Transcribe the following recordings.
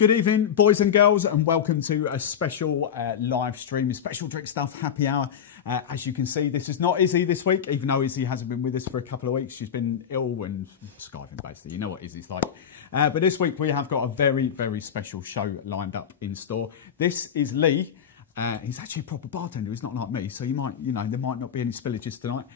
Good evening, boys and girls, and welcome to a special live stream, a special Drink Stuff happy hour. As you can see, this is not Izzy this week, even though Izzy hasn't been with us for a couple of weeks. She's been ill and skiving, basically. You know what Izzy's like. But this week we have got a very, very special show lined up in store. This is Lee. He's actually a proper bartender. He's not like me, so you might, there might not be any spillages tonight.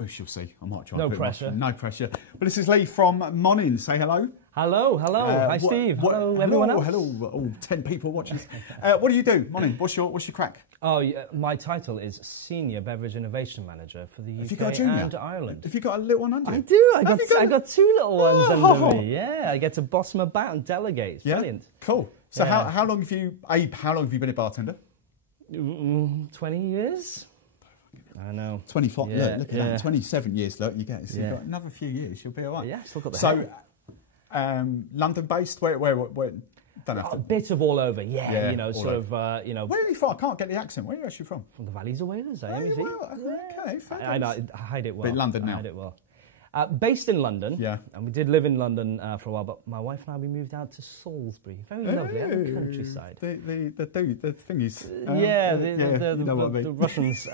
We shall see. I might try. No pressure. No pressure. But this is Lee from Monin. Say hello. Hello. Hi, Steve. Hello, everyone else. Hello, all 10 people watching. What do you do, Monin? What's your crack? Oh, yeah, my title is Senior Beverage Innovation Manager for the UK and Ireland. Have you got a little one under you? I do. I got two little ones under me. Yeah, I get to boss them about and delegate. It's brilliant. Cool. So how long have you, Abe? How long have you been a bartender? 20 years. I know. 25. Yeah, look at that. 27 years. Look, you get. So you've got another few years. You'll be all right. Yeah, still got the So, London-based. Where? Don't have to. A bit of all over. Yeah, Where are you from? I can't get the accent. Where are you actually from? From the Valleys of Wales. Okay, fantastic. I know. I hide it well. But London now. I hide it well. Based in London, and we did live in London for a while, but my wife and I, we moved out to Salisbury. Very lovely, out in the countryside. The thing is... the Russians.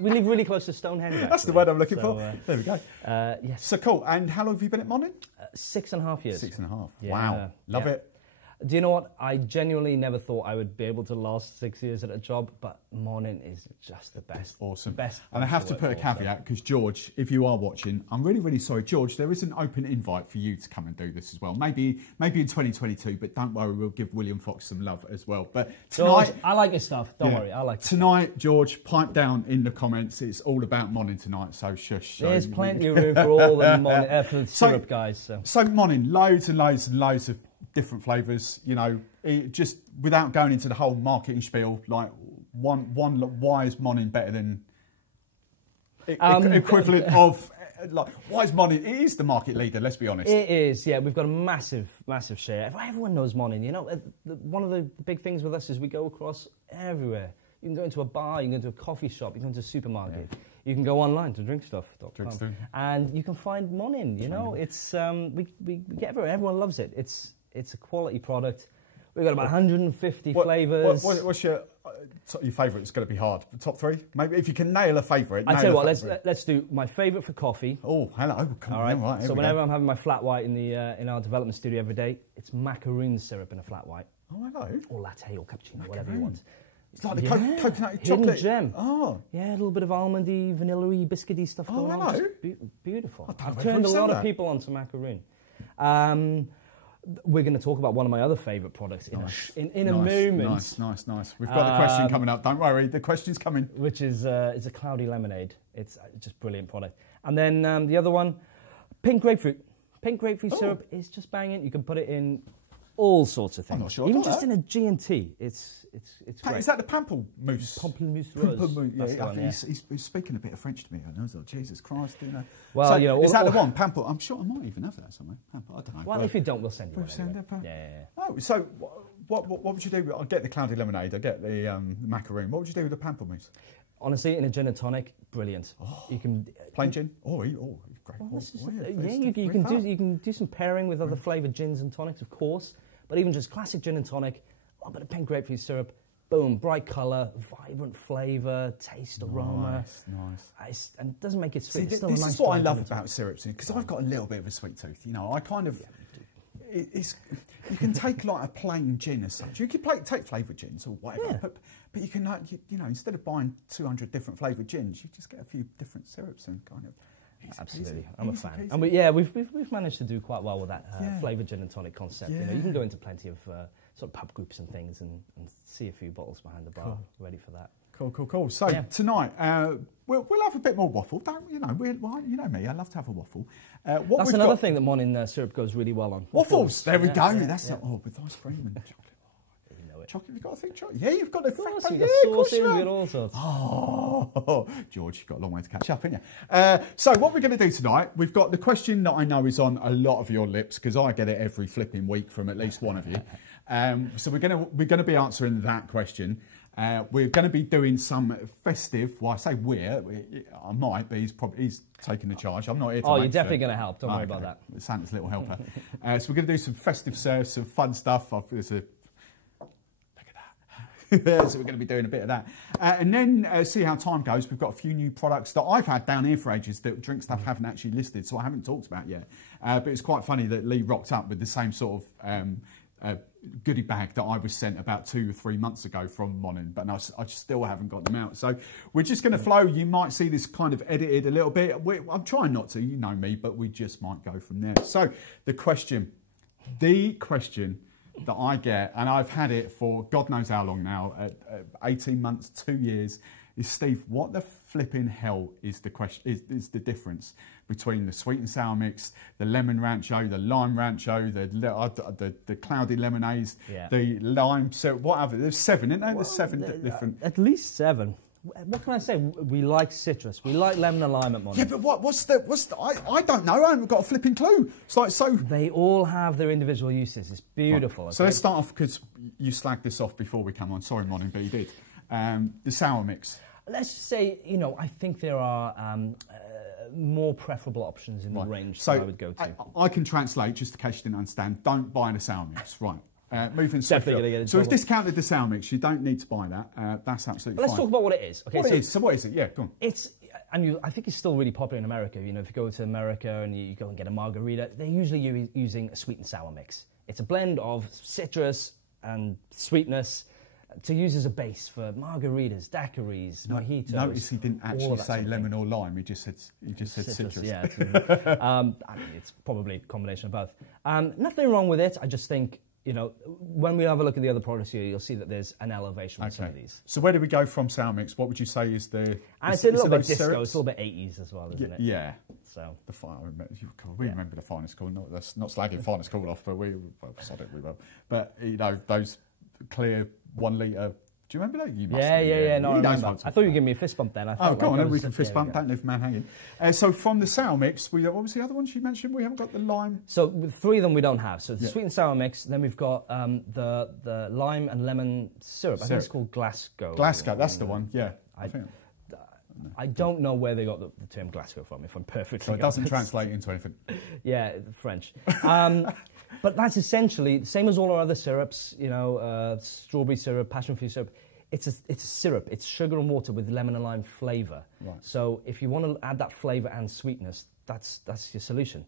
We live really close to Stonehenge. That's the word I'm looking for. There we go. Yes. So cool. And how long have you been at Monin? 6.5 years. 6.5. Yeah. Wow. Love it. Do you know what? I genuinely never thought I would be able to last 6 years at a job, but Monin is just the best. Awesome. Best. And I have to put a caveat, because George, if you are watching, I'm really, really sorry. George, there is an open invite for you to come and do this as well. Maybe in 2022, but don't worry, we'll give William Fox some love as well. But tonight... George, I like your stuff. Don't worry, I like it. Tonight, George, pipe down in the comments. It's all about Monin tonight, so shush. There's plenty of room for all the Monin, for the syrup guys. So Monin, loads and loads and loads of different flavours, just without going into the whole marketing spiel, like why is Monin better than equivalent of, like, why is Monin, it is the market leader, let's be honest. It is, yeah, we've got a massive share. Everyone knows Monin, one of the big things with us is we go across everywhere. You can go into a bar, you can go into a coffee shop, you can go into a supermarket. Yeah. You can go online to drinkstuff.com and you can find Monin, it's, we get everywhere, everyone loves it. It's a quality product. We've got about 150 flavours. What's your favourite? It's going to be hard. Top three? Maybe if you can nail a favourite. I tell you what, let's do my favourite for coffee. Oh, hello. All right. So whenever I'm having my flat white in our development studio every day, it's macaroon syrup in a flat white. Oh, hello. Or latte or cappuccino, whatever you want. It's like the coconut chocolate. Hidden gem. Oh. Yeah, a little bit of almondy, vanilla-y, biscuity stuff going on. Hello. Beautiful. I've turned a lot of people onto macaroon. We're going to talk about one of my other favourite products in a moment. Nice. We've got the question coming up. Don't worry, the question's coming. Which is it's a cloudy lemonade. It's just a brilliant product. And then the other one, pink grapefruit. Pink grapefruit syrup is just banging. You can put it in all sorts of things. I'm not sure. Even just in a G&T, it's great. Is that the pamplemousse? Pamplemousse rose. He's speaking a bit of French to me. I was like, Jesus Christ, Well, so, is that the one? Pample. I'm sure I might even have that somewhere. Pample, I don't know. Well, if you don't, we'll send you one. Yeah. Oh, so what would you do? I get the cloudy lemonade. I get the macaroon. What would you do with the pamplemousse? Honestly, in a gin and tonic, brilliant. You can plain gin. Great. Well, you can do some pairing with other flavoured gins and tonics, of course. But even just classic gin and tonic, a bit of pink grapefruit syrup, boom, bright colour, vibrant flavour, taste, aroma. Nice. And it doesn't make it sweet. See, this is what I love about syrups, because I've got a little bit of a sweet tooth. I kind of... you can take like a plain gin as such. You can take flavoured gins or whatever, but you can, instead of buying 200 different flavoured gins, you just get a few different syrups and kind of... Absolutely, I'm a fan. And we've managed to do quite well with that flavoured gin and tonic concept. You can go into plenty of sort of pub groups and things and see a few bottles behind the bar ready for that. Cool. So tonight we'll have a bit more waffle. You know me, I love to have a waffle. That's another thing that Monin syrup goes really well on. Waffles. There we go. That's with ice cream and chocolate. it. Chocolate, you've got to think chocolate. Yeah, you've got the Of course, frappe. you've Yeah, got of course sauces, you you've have. got all sorts. Oh, George, you've got a long way to catch up, haven't you? So what we're going to do tonight, we've got the question that I know is on a lot of your lips, because I get it every flipping week from at least one of you. So we're going to be answering that question. We're going to be doing some festive. Well, I say I might, but he's taking the charge. I'm not here to Oh, make you're definitely sure. going to help. Don't worry about that. Santa's little helper. So we're going to do some festive serves, some fun stuff. Look at that. So we're going to be doing a bit of that. And then see how time goes. We've got a few new products that I've had down here for ages that Drinkstuff haven't actually listed, so I haven't talked about yet. But it's quite funny that Lee rocked up with the same sort of goodie bag that I was sent about 2 or 3 months ago from Monin, but no, I still haven't got them out. So we're just going to flow. You might see this kind of edited a little bit. I'm trying not to, you know me, but we just might go from there. So the question that I get, and I've had it for God knows how long now, 18 months, 2 years, is Steve, what the flipping hell is the question? Is the difference between the sweet and sour mix, the lemon Rantcho, the lime Rantcho, the cloudy lemonades, the lime syrup, whatever? There's 7, isn't there? There's 7 different. At least 7. What can I say? We like citrus. We like lemon and lime at Monin. Yeah, but what's the I don't know. I haven't got a flipping clue. It's like so. They all have their individual uses. It's beautiful. Right. Okay? So let's start off, because you slagged this off before we come on. Sorry, Monin, but you did. The sour mix. Let's just say, I think there are more preferable options in the range that I would go to. I can translate, just in case you didn't understand. Don't buy the sour mix, right? Moving Definitely going to get in So trouble. we've discounted the sour mix. You don't need to buy that. That's absolutely Let's fine. talk about what it is. Okay, So what is it? Yeah, go on. I think it's still really popular in America. If you go to America and you go and get a margarita, they're usually using a sweet and sour mix. It's a blend of citrus and sweetness to use as a base for margaritas, daiquiris, mojitos. Notice he didn't actually say lemon or lime. He just said citrus. Yeah, it's probably a combination of both. Nothing wrong with it. I just think, when we have a look at the other products here, you'll see that there's an elevation with some of these. So where do we go from sour mix? What would you say is the? It's a little bit disco. It's a little bit 80s as well, isn't it? Yeah. So we remember the finest call. That's not slagging finest call off, but we will. But those clear 1 litre. Do you remember that? You must. Yeah. No, I remember. I thought you were giving me a fist bump then. Go on, we can fist bump. Don't leave a man hanging. So from the sour mix, what was the other ones you mentioned? We haven't got the lime. So with 3 of them we don't have. So the sweet and sour mix. Then we've got the lime and lemon syrup. I think it's called Glasgow. Glasgow, that's the one. Yeah. I don't know where they got the term Glasgow from, if I'm perfectly honest. So it doesn't translate into anything. Yeah, French. But that's essentially the same as all our other syrups, strawberry syrup, passion fruit syrup. It's a syrup. It's sugar and water with lemon and lime flavour. Right. So if you want to add that flavour and sweetness, that's your solution.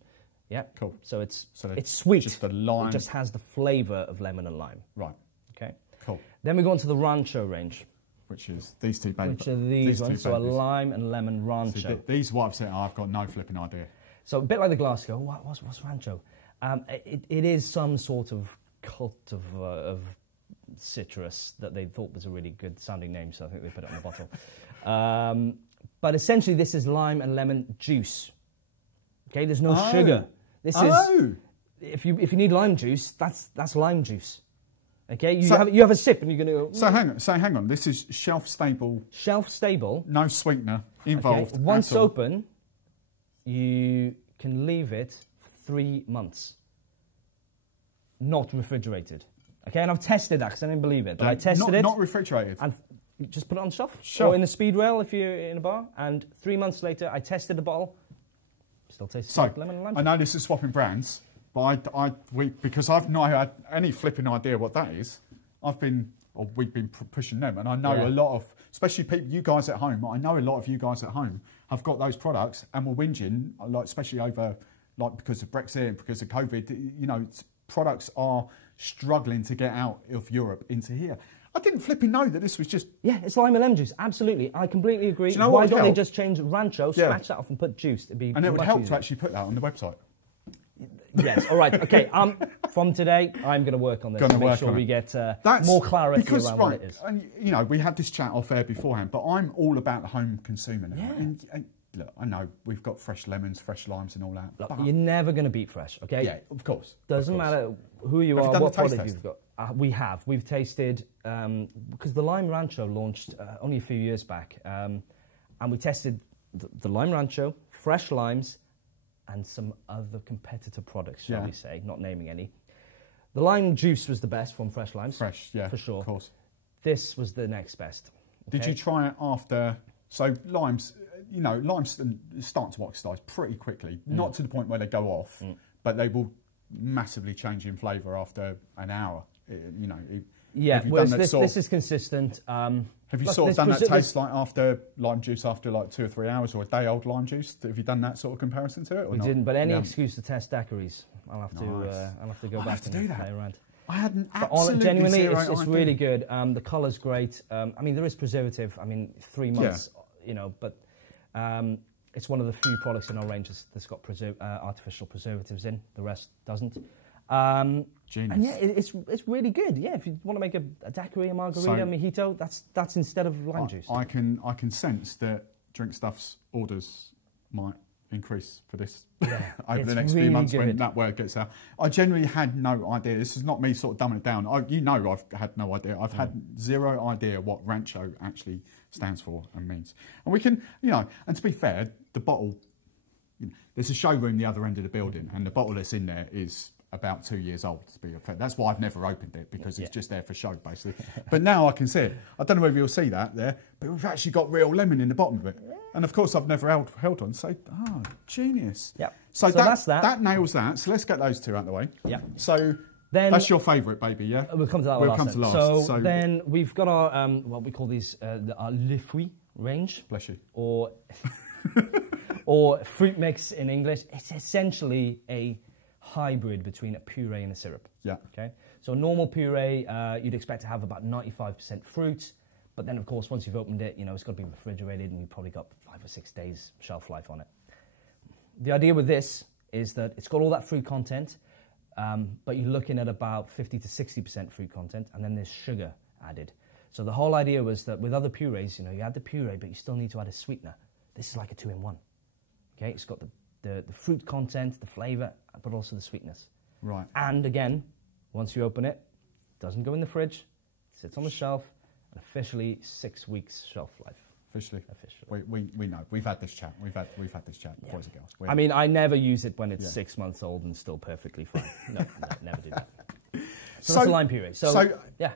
Yeah. Cool. So it's sweet. Just the lime. It just has the flavour of lemon and lime. Right. Okay. Cool. Then we go on to the Rantcho range. Which is these two babies. Which are these ones. So a lime and lemon Rantcho. So these what I've said, I've got no flipping idea. So a bit like the Glasgow. What's Rantcho? It is some sort of cult of citrus that they thought was a really good sounding name, so I think they put it on the bottle. But essentially, this is lime and lemon juice. Okay, there's no sugar. This is if you need lime juice, that's lime juice. Okay, you have a sip and you're going to go. So hang on. This is shelf stable. Shelf stable. No sweetener involved. Okay. Once open, you can leave it for 3 months. Not refrigerated. Okay, and I've tested that because I didn't believe it. But I tested it. Not refrigerated. And you just put it on the shelf. Or in the speed rail if you're in a bar. And 3 months later, I tested the bottle. Still tastes like lemon and lime. I know this is swapping brands, but because I've not had any flipping idea what that is, we've been pushing them, and I know a lot of, especially people, you guys at home. I know a lot of you guys at home have got those products, and we're whinging, especially over, because of Brexit, because of COVID. Products are struggling to get out of Europe into here. I didn't flipping know that this was just... Yeah, it's lime and lemon juice, absolutely. I completely agree. Do you know Why don't they just change Rantcho, scratch that off and put juice? It'd be and it would help easier. to actually put that on the website. Yes, all right, okay. From today, I'm going to work on this to make sure we get more clarity around what it is. And, we had this chat off air beforehand, but I'm all about the home consumer now. Yeah. And look, I know we've got fresh lemons, fresh limes, and all that. Look, but you're never going to beat fresh, okay? yeah, of course. Doesn't matter who you are, what product you've got. We have. We've tasted, because the Lime Rantcho launched only a few years back, and we tested the Lime Rantcho, fresh limes, and some other competitor products, shall we say, not naming any. The lime juice was the best from fresh limes. Fresh, yeah, for sure. Of course. This was the next best. Okay? Did you try it after? So limes, you know, limes start to oxidise pretty quickly. Not to the point where they go off, but they will massively change in flavour after an hour. You know. Yeah, whereas this is consistent. Have you sort of done that taste like after lime juice after like 2 or 3 hours, or a day old lime juice? Have you done that sort of comparison to it? Or we didn't, but any excuse to test daiquiris, I'll have to go back and play around. I had an absolutely genuinely, zero it's idea. really good. The colour's great. I mean, there is preservative. I mean, 3 months, you know, but it's one of the few products in our range that's got artificial preservatives in. The rest doesn't. Genius. And yeah, it's really good. Yeah, if you want to make a daiquiri, a margarita, mojito, that's instead of lime juice. I can sense that Drinkstuff's orders might increase for this over the next few months when that word gets out. I genuinely had no idea. This is not me sort of dumbing it down. You know, I've had no idea. I've had zero idea what Rantcho actually stands for and means. And we can, you know, and to be fair, the bottle, you know, there's a showroom the other end of the building, and the bottle that's in there is about 2 years old, to be fair. That's why I've never opened it, because it's just there for show, basically. But now I can see it. I don't know whether you'll see that there, but we've actually got real lemon in the bottom of it. And of course, I've never held on. So, genius. Yep. So that's that. That nails that. So let's get those two out of the way. Yep. So then that's your favourite, baby, yeah? We'll come to that we'll last. Come to last. So then we've got our, what we call these, our Le Fruit range. Bless you. Or fruit mix in English. It's essentially a hybrid between a puree and a syrup. Yeah. Okay. So a normal puree, you'd expect to have about 95% fruit, but then of course once you've opened it, you know, it's got to be refrigerated, and you've probably got 5 or 6 days shelf life on it. The idea with this is that it's got all that fruit content, but you're looking at about 50 to 60% fruit content, and then there's sugar added. So the whole idea was that with other purees, you know, you add the puree, but you still need to add a sweetener. This is like a 2-in-1. Okay, it's got the fruit content, the flavour, but also the sweetness. Right. And again, once you open it, it doesn't go in the fridge, it sits on the shelf, and officially 6 weeks shelf life. Officially. We know. We've had this chat. We've had this chat, boys and girls. I mean, I never use it when it's 6 months old and still perfectly fine. No, never do that. So that's a lime puree. So yeah.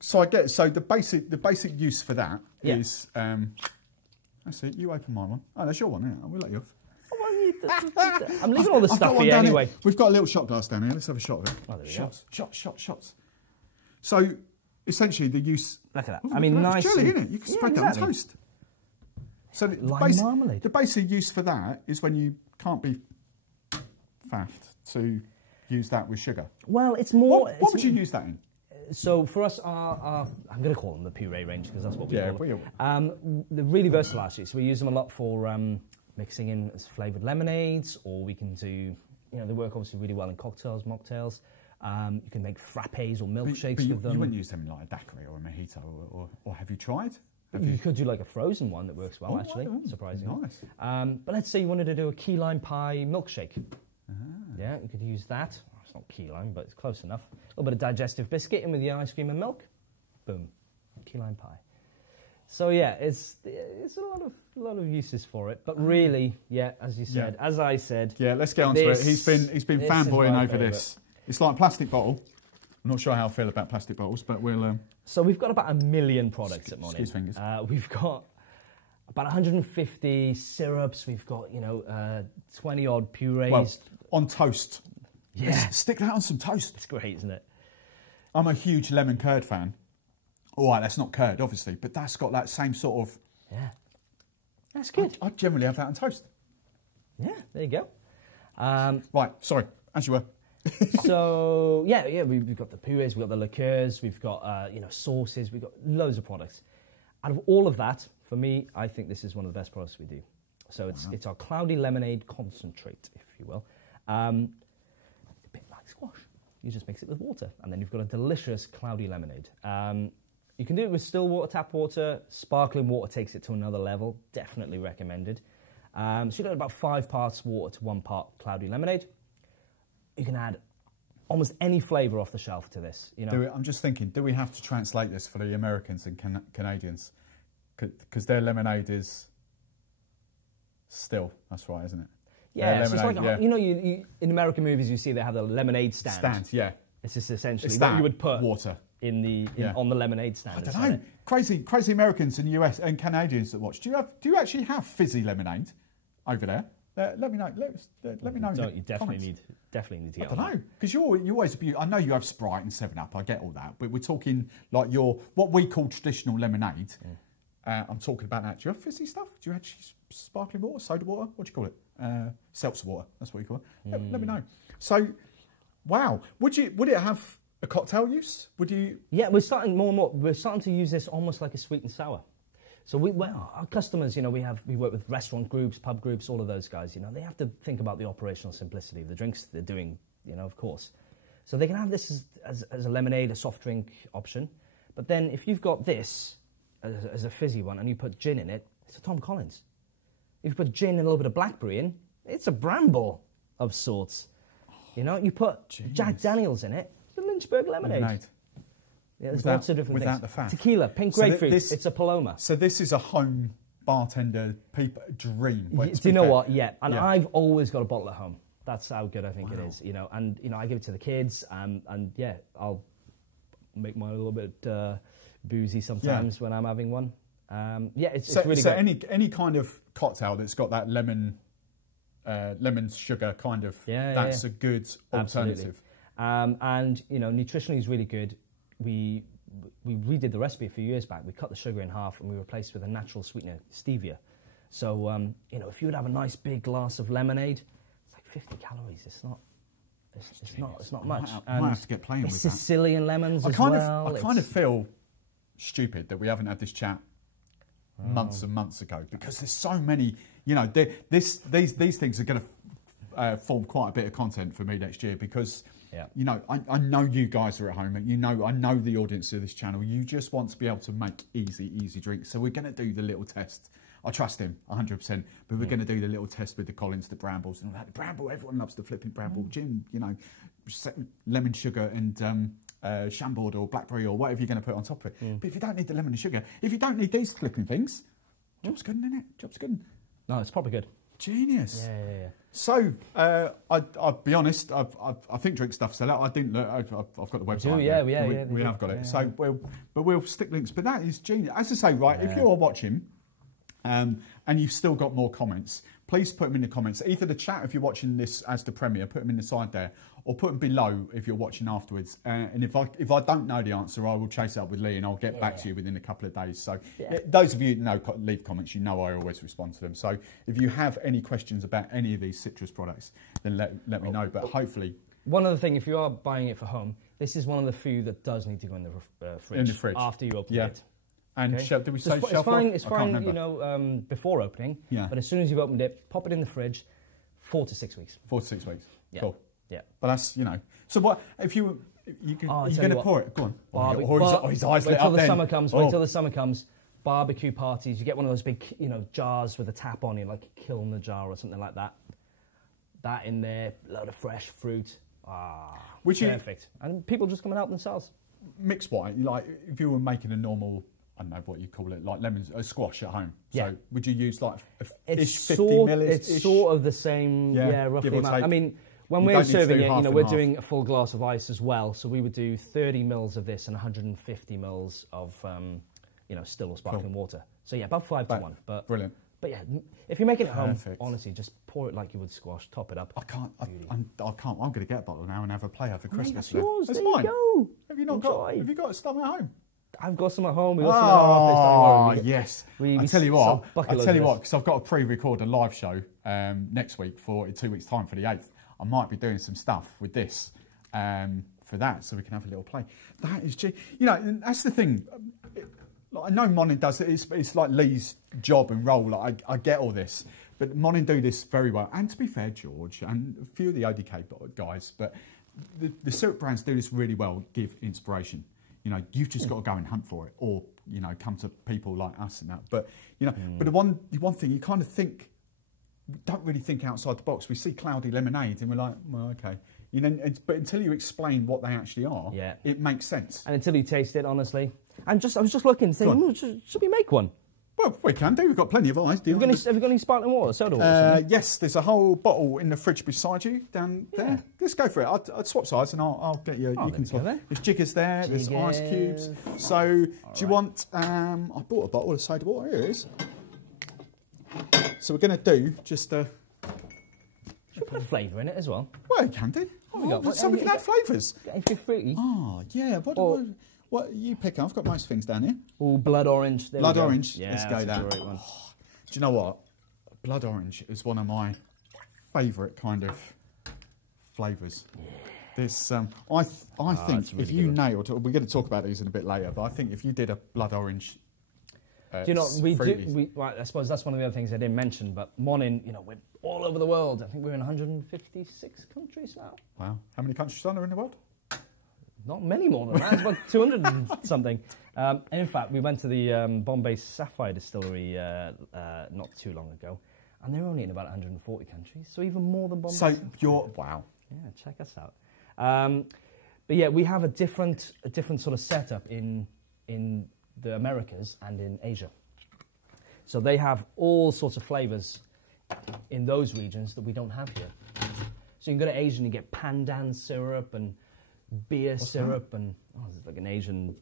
So I get the basic use for that is that's it. You open my one. Oh, that's your one. Yeah, we'll let you off. I'm leaving all the stuff here anyway. We've got a little shot glass down here. Let's have a shot of it. Oh, there we go. Shots. So essentially, the use. Look at that. Oh, I mean, nice. Jelly, isn't it? You can spread that on toast. So the basic use for that is when you can't be faffed to use that with sugar. Well, it's more. What would you use that in? So for us, I'm going to call them the puree range because that's what we call them. They're really versatile actually. So we use them a lot for mixing in as flavoured lemonades, or we can do, you know, they work obviously really well in cocktails, mocktails. You can make frappes or milkshakes with them. You wouldn't use them in like a daiquiri or a mojito, or have you tried? You could do like a frozen one that works well, actually, surprisingly. Nice. But let's say you wanted to do a key lime pie milkshake. Yeah, you could use that. It's not key lime, but it's close enough. A little bit of digestive biscuit in with your ice cream and milk. Boom, key lime pie. So yeah, it's a lot of uses for it. But really, as you said, as I said, let's get on to it. He's been fanboying over this. It's like a plastic bottle. I'm not sure how I feel about plastic bottles, but we'll. So we've got about 1 million products at Monin. Excuse fingers. We've got about 150 syrups. We've got 20 odd purees. Well, on toast. Yeah, stick that on some toast. It's great, isn't it? I'm a huge lemon curd fan. All right, that's not curd, obviously, but that's got that same sort of. Yeah, that's good. I generally have that on toast. Yeah, there you go. Right, sorry, as you were. So we've got the purées, we've got the liqueurs, we've got sauces, we've got loads of products. Out of all of that, for me, I think this is one of the best products we do. So it's our cloudy lemonade concentrate, if you will. A bit like squash. You just mix it with water, and then you've got a delicious cloudy lemonade. You can do it with still water, tap water. Sparkling water takes it to another level. Definitely recommended. So you got about 5 parts water to 1 part cloudy lemonade. You can add almost any flavour off the shelf to this. You know, I'm just thinking, do we have to translate this for the Americans and Canadians? Because their lemonade is still, that's right, isn't it? Yeah, so it's like, you know, you in American movies you see they have the lemonade stand. Stand, yeah. It's just essentially what you would put water on the lemonade stand. I don't know. Crazy Americans and US and Canadians that watch. Do you actually have fizzy lemonade over there? Let me know. Let me know. No, you definitely need to get on that. I don't know, because you always abuse. I know you have Sprite and 7-Up. I get all that, but we're talking like what we call traditional lemonade. I'm talking about that. Do you have fizzy stuff? Do you actually sparkling water, soda water? What do you call it? Seltzer water. That's what you call it. Let me know. So, wow. Would it have a cocktail use? Would you? Yeah, we're starting more and more. We're starting to use this almost like a sweet and sour. So our customers, you know, we work with restaurant groups, pub groups, all of those guys. You know, they have to think about the operational simplicity of the drinks they're doing. You know, of course. So they can have this as a lemonade, a soft drink option. But then if you've got this as a fizzy one and you put gin in it, it's a Tom Collins. If you put gin and a little bit of blackberry in, it's a bramble of sorts. You know, you put Jack Daniels in it, it's a Lynchburg lemonade. Yeah, there's lots of different things. The faff. Tequila, pink grapefruit, it's a Paloma. So this is a home bartender dream. Do you know what? Yeah, and I've always got a bottle at home. That's how good I think it is. You know, and you know, I give it to the kids, and yeah, I'll make mine a little bit boozy sometimes when I'm having one. It's really good. So any kind of cocktail that's got that lemon sugar kind of, that's a good alternative. And you know, nutritionally is really good. We redid the recipe a few years back. We cut the sugar in half and we replaced it with a natural sweetener, stevia. So you know, if you would have a nice big glass of lemonade, it's like 50 calories. It's not much. I might have to get playing with that. Sicilian lemons as well. I kind of feel stupid that we haven't had this chat months and months ago, because there's so many. You know, these things are going to form quite a bit of content for me next year, because. Yeah. You know, I know you guys are at home, and I know the audience of this channel. You just want to be able to make easy drinks. So we're going to do the little test. I trust him 100%, but we're going to do the little test with the Collins, the Brambles, and all that. The Bramble, everyone loves the flipping Bramble. Gin, you know, lemon sugar and Chambord or blackberry or whatever you're going to put on top of it. But if you don't need the lemon and sugar, if you don't need these flipping things, job's good, isn't it? Job's good. No, it's probably good. Genius. Yeah. So, I'll be honest, I think Drinkstuff sell out. I didn't look, I've got the website. We have got it. So, we'll stick links. But that is genius. As I say, right, if you're watching and you've still got more comments, please put them in the comments. Either the chat, if you're watching this as the premiere, put them in the side there, or put them below if you're watching afterwards. And if I don't know the answer, I will chase it up with Lee and I'll get back to you within a couple of days. So those of you who know, leave comments, you know I always respond to them. So if you have any questions about any of these citrus products, then let me know. But hopefully... One other thing, if you are buying it for home, this is one of the few that does need to go in the fridge. In the fridge. After you open it. And did we say shelf off? It's fine, you know, before opening. Yeah. But as soon as you've opened it, pop it in the fridge, 4 to 6 weeks. 4 to 6 weeks. Yeah. Cool. Yeah. But that's, you know. So what, if you're going to pour it? Go on. Or his eyes lit up then. Wait till the summer comes. Barbecue parties, you get one of those big, you know, jars with a tap on it, like kiln the jar or something like that. That in there, load of fresh fruit. Perfect. And people just come and help themselves. Mixed white, like if you were making a normal, I don't know what you call it, like lemons, a squash at home. Yeah. So would you use like it's 50 ml? It's sort of the same, roughly amount. I mean, when we're serving it, you know, we're doing a full glass of ice as well. So we would do 30 mils of this and 150 mils of, you know, still or sparkling water. So yeah, about 5 to 1. But brilliant. But yeah, if you're making it at home, honestly, just pour it like you would squash, top it up. I can't. I'm going to get a bottle now and have a play over Christmas. That's yours. That's there mine. You go. Have you not got? Have you got some at home? I've got some at home. We got some at our office. Yes. I tell you what, because I've got to pre-record a live show next week in 2 weeks' time for the 8th. I might be doing some stuff with this for that, so we can have a little play. That is, you know, and that's the thing. I know Monin does it. It's like Lee's job and role. Like, I get all this, but Monin do this very well. And to be fair, George and a few of the ODK guys, but the syrup brands do this really well. Give inspiration. You know, you've just got to go and hunt for it, or you know, come to people like us and that. But you know, but the one thing you kind of think, we don't really think outside the box. We see cloudy lemonade and we're like, well, okay. You know, but until you explain what they actually are, it makes sense. And until you taste it, honestly. I was just looking, saying, should we make one? Well, we can do. We've got plenty of ice. Have you got any sparkling water, soda water? Yes, there's a whole bottle in the fridge beside you down there. Let's go for it. I'd swap sides and I'll get you. You can swap. There's jiggers there. There's ice cubes. So, do you want? I bought a bottle of soda water. Here it is. So we're going to do just a. Should we put a flavour in it as well? Well, you can do. So we can add flavours. Anything fruity? Oh, yeah. What you pick? I've got most things down here. Oh, blood orange. Blood orange. Yeah, let's go there. Great one. Do you know what? Blood orange is one of my favourite kind of flavours. Yeah. This, I think really if you nailed, we're going to talk about these in a bit later, but I think if you did a blood orange. Do you know, right, I suppose that's one of the other things I didn't mention, but Monin, you know, we're all over the world. I think we're in 156 countries now. Wow. How many countries are there in the world? Not many more than that. It's about 200 and something. And in fact, we went to the Bombay Sapphire Distillery not too long ago, and they're only in about 140 countries, so even more than Bombay. So you're wow. Yeah, check us out. But yeah, we have a different sort of setup in the Americas and in Asia. So they have all sorts of flavours in those regions that we don't have here. So you can go to Asia and you get pandan syrup and beer syrup and it's like an Asian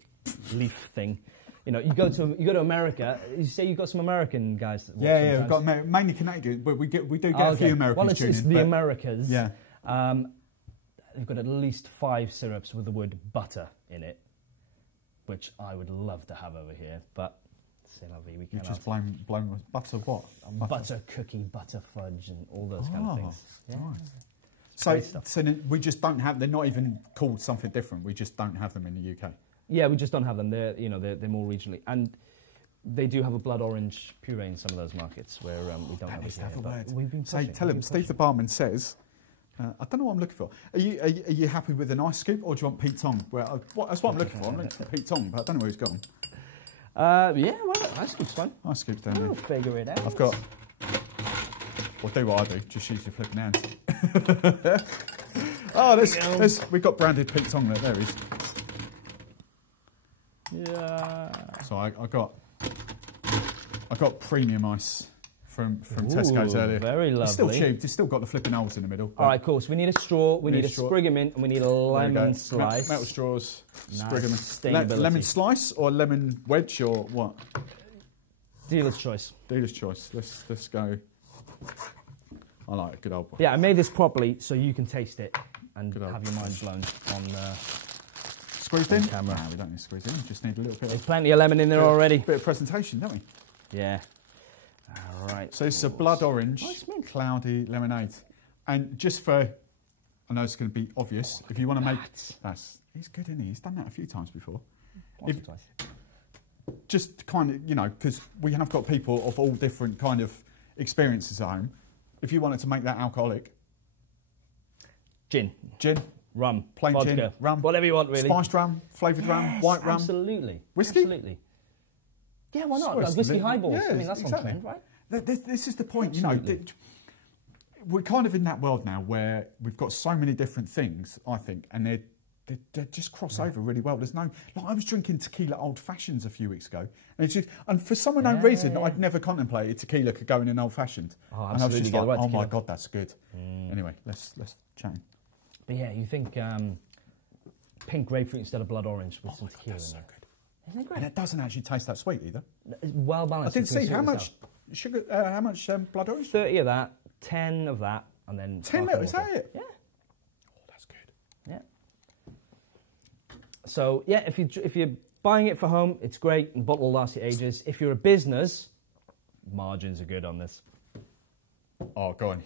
leaf thing. You know, you go to America. You say you've got some American guys. That yeah, we've got mainly Canadian, but we do get a few Americans. Well, it's the Americas. Yeah. They've got at least 5 syrups with the word butter in it, which I would love to have over here, but c'est la vie, we cannot. You just blown with butter what? Butter cookie, butter fudge, and all those kind of things. Yeah. Nice. So we just don't have. They're not even called something different. We just don't have them in the UK. Yeah, we just don't have them. They're more regionally, and they do have a blood orange puree in some of those markets where we don't have it here. But we've been pushing. Tell him. Steve the barman says. I don't know what I'm looking for. Are you happy with an ice scoop or do you want Pete Tong? Well, that's what I'm looking for. I'm looking for Pete Tong, but I don't know where he's gone. Yeah, well, ice scoop's fine. Ice scoop's down there. We'll figure it out. I've got. Well, do what I do. Just use your flipping hands. We've got branded Pete Tong there. There he is. Yeah. So I got premium ice from Tesco's earlier. Very lovely. It's still tubed. It's still got the flipping holes in the middle. All right, cool. So we need a straw. We need a sprig of mint, and we need a lemon slice. Metal straws. Nice. Sprig of mint. Sustainability. Lemon slice or lemon wedge or what? Dealer's choice. Dealer's choice. Let's go. I like a good old one. Yeah, I made this properly so you can taste it and have your mind blown on squeezed in camera. No, we don't need to squeeze in. We just need a little bit. There's plenty of lemon in there already. Bit of presentation, don't we? Yeah. All right. So it's a blood orange, cloudy lemonade, and just for, I know it's going to be obvious. If you want to make he's good, isn't he? He's done that a few times before. Twice. Just kind of, you know, because we have got people of all different kind of experiences at home. If you wanted to make that alcoholic, gin, rum, plain vodka, gin, rum, whatever you want, really. Spiced rum, flavoured rum, white rum, absolutely, whiskey, absolutely. Yeah, why not? Like whiskey highballs. Yeah, I mean, that's on trend, right? This is the point, absolutely. You know. We're kind of in that world now where we've got so many different things, I think, and they just cross over really well. There's no, like I was drinking tequila old fashions a few weeks ago, and for some unknown reason, I'd never contemplated tequila could go in an old fashioned. Oh, and I was just like, right oh my god, that's good. Anyway, let's chat. But yeah, you think pink grapefruit instead of blood orange with some tequila. That's so good. Isn't it great? And it doesn't actually taste that sweet either. It's well balanced. I didn't see how much sugar, how much blood orange. 30 of that, 10 of that, and then 10 mil. Is that it? Yeah. Oh, that's good. Yeah. So yeah, if you're buying it for home, it's great, and bottle will last you ages. If you're a business, margins are good on this. Oh, go on,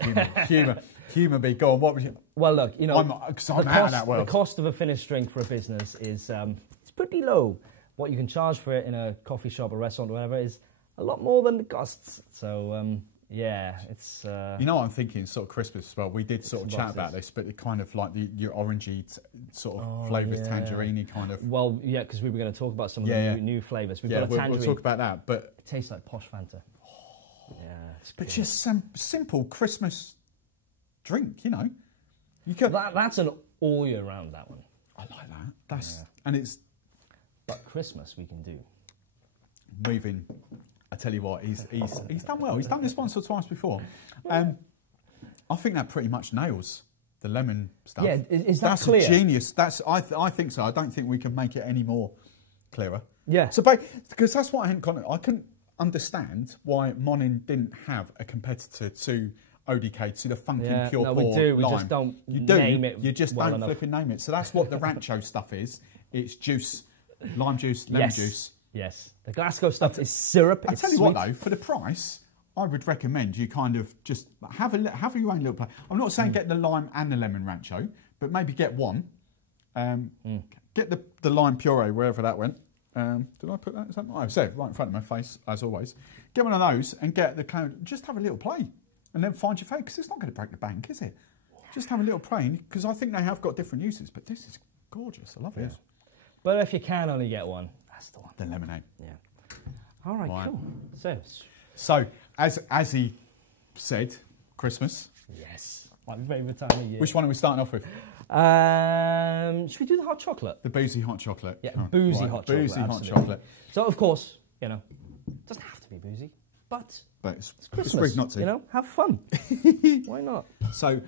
humour me. Go on. What was you? Well, look, you know, I'm out of that world. The cost of a finished drink for a business is it's pretty low. What you can charge for it in a coffee shop or restaurant or whatever is a lot more than it costs. So Yeah, it's... You know what I'm thinking, sort of Christmas as well. We did sort of chat about this, but it kind of like your orangey sort of flavours, tangerine kind of. Well, yeah, because we were going to talk about some of the new flavours. We've got a tangerine. We'll talk about that, but... It tastes like posh Fanta. Yeah, it's but just some simple Christmas drink, you know. You could... That's an all year round, that one. I like that. That's and it's... But Christmas we can do. Moving... I tell you what, he's done well. He's done this once or twice before. I think that pretty much nails the lemon stuff. Yeah, is that clear? That's a genius. I think so. I don't think we can make it any more clearer. Yeah. So, because that's what I couldn't understand why Monin didn't have a competitor to ODK, to the funky pure pour we do. We lime. just don't name it. You just well don't enough. flipping name it. So that's what the Rantcho stuff is. It's juice, lime juice, lemon juice. Yes, the Glasgow stuff is syrup. I tell you what though, for the price, I would recommend you kind of just have your own little play. I'm not saying get the lime and the lemon Rantcho, but maybe get one. Get the lime puree wherever that went. Did I put that? Is that I said right in front of my face as always. Get one of those and get the just have a little play, and then find your favourite because it's not going to break the bank, is it? Just have a little play because I think they have got different uses, but this is gorgeous. I love it. But if you can only get one. That's the one. The lemonade. Yeah. All right, cool. So, as he said, Christmas. Yes. My favourite time of year. Which one are we starting off with? Should we do the hot chocolate? The boozy hot chocolate. Yeah, boozy hot chocolate. Boozy hot chocolate. So, of course, you know, it doesn't have to be boozy, but it's Christmas. It's rude not to. You know, have fun. Why not? So,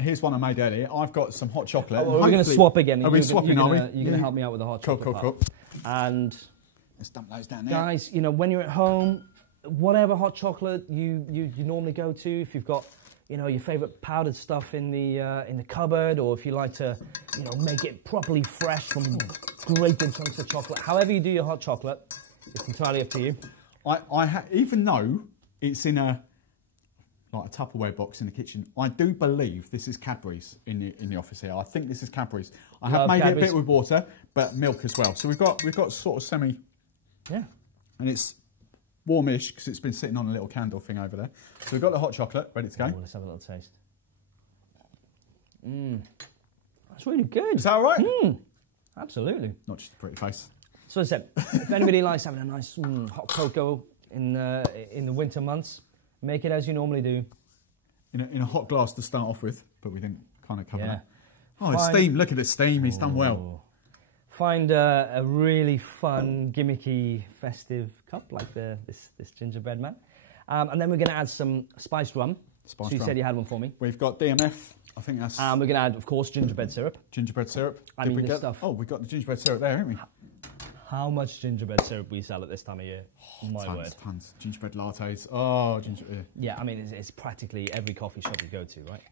here's one I made earlier. I've got some hot chocolate. Oh, we're going to swap again. Are we swapping, are we? You're going to help me out with the hot chocolate. Cool. And let's dump those down there. Guys, you know, when you're at home, whatever hot chocolate you normally go to, if you've got, you know, your favourite powdered stuff in the cupboard, or if you like to, you know, make it properly fresh from great big chunks of chocolate, however you do your hot chocolate, it's entirely up to you. Even though it's in a Tupperware box in the kitchen, I do believe this is Cadbury's in the office here. I think this is Cadbury's. I have made it a bit with water, but milk as well. So we've got sort of semi. Yeah. And it's warmish because it's been sitting on a little candle thing over there. So we've got the hot chocolate ready to go. Oh, let's have a little taste. That's really good. Is that all right? Absolutely. Not just a pretty face. So as I said, if anybody likes having a nice hot cocoa in the winter months, make it as you normally do. In a hot glass to start off with, but we didn't kind of cover that. Oh, it's steam. Look at the steam. He's done well. Find a really fun, gimmicky, festive cup like this gingerbread man. And then we're going to add some spiced rum. You said you had one for me. We've got DMF. I think that's... we're going to add, of course, gingerbread syrup. Gingerbread syrup. Oh, we've got the gingerbread syrup there, haven't we? How much gingerbread syrup we sell at this time of year? My word. Tons. Gingerbread lattes. Oh, gingerbread. Yeah, I mean, it's practically every coffee shop you go to, right?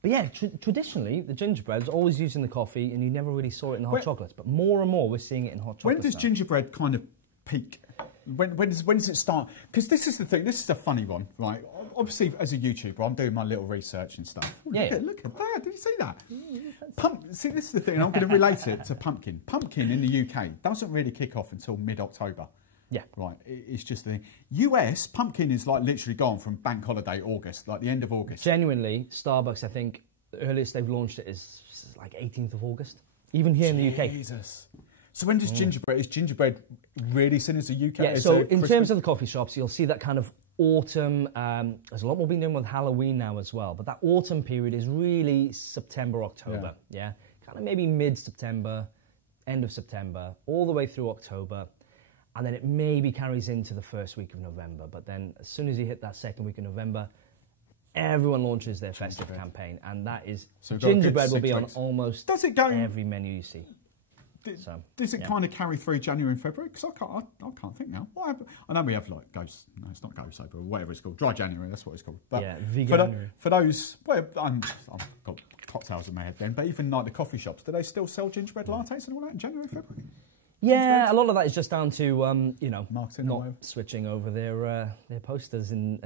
But yeah, traditionally, the gingerbread's always used in the coffee, and you never really saw it in the hot chocolates. But more and more, we're seeing it in hot chocolates. When does gingerbread kind of peak? When does it start? Because this is the thing. This is a funny one, right? Obviously, as a YouTuber, I'm doing my little research and stuff. Look at that. Did you see that? See, this is the thing. I'm going to relate it to pumpkin. Pumpkin in the UK doesn't really kick off until mid-October. Yeah. Right. It's just the thing. US, pumpkin is like literally gone from bank holiday August, like the end of August. Genuinely, Starbucks, I think, the earliest they've launched it is like 18th of August. Even here in the UK. Jesus. So when does is gingerbread really seen as a UK? Yeah, so in terms of the coffee shops, you'll see that kind of autumn, there's a lot more being done with Halloween now as well, but that autumn period is really September, October, yeah? Kind of maybe mid-September, end of September, all the way through October, and then it maybe carries into the first week of November, but then as soon as you hit that second week of November, everyone launches their festive campaign, and that is, so gingerbread will be on almost every menu you see. Does it kind of carry through January and February? Because I can't think now. I know we have like Ghost, no, it's not Ghost Sober, or whatever it's called. Dry January, that's what it's called. But yeah, vegan. For those, well, I've got cocktails in my head then, but even like the coffee shops, do they still sell gingerbread lattes and all that in January, February? Yeah, a lot of that is just down to, you know, marketing not switching over their posters in,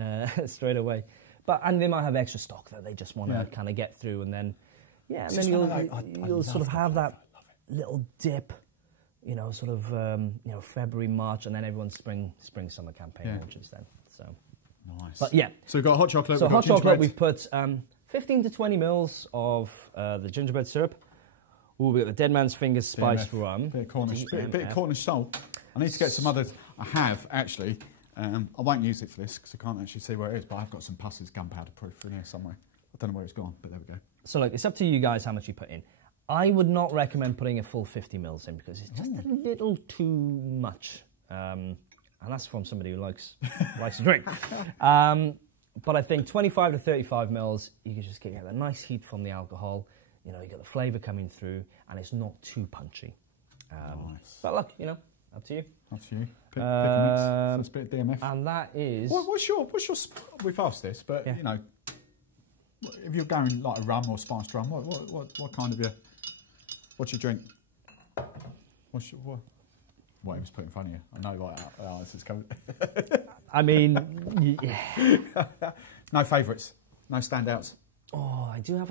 straight away. And they might have extra stock that they just want to kind of get through, and then, and then you'll sort of have that little dip, you know, sort of, February, March, and then everyone's spring, summer campaign launches then. So, Nice. But yeah. So we've got hot chocolate. So we've hot got chocolate, gingerbread. we've put 15 to 20 mils of the gingerbread syrup. Ooh, we've got the Dead Man's Fingers spiced DMF. rum. Bit of Cornish salt. I need to get some others. I have, actually. I won't use it for this because I can't actually see where it is, but I've got some Pusser's gunpowder proof in here somewhere. I don't know where it's gone, but there we go. So look, it's up to you guys how much you put in. I would not recommend putting a full 50 mils in because it's just a little too much. And that's from somebody who likes to drink. But I think 25 to 35 mils, you can just get that nice heat from the alcohol. You know, you get the flavour coming through, and it's not too punchy. Nice. But look, you know, up to you. Up to you. Pick a mix. So it's a bit of DMF. And that is... What's your? We've asked this, but Yeah. you know, if you're going like a rum or spiced rum, what kind of what you drink? What he was put in front of you? I know, like, this is coming. I mean, yeah. No favourites, no standouts. Oh, I do have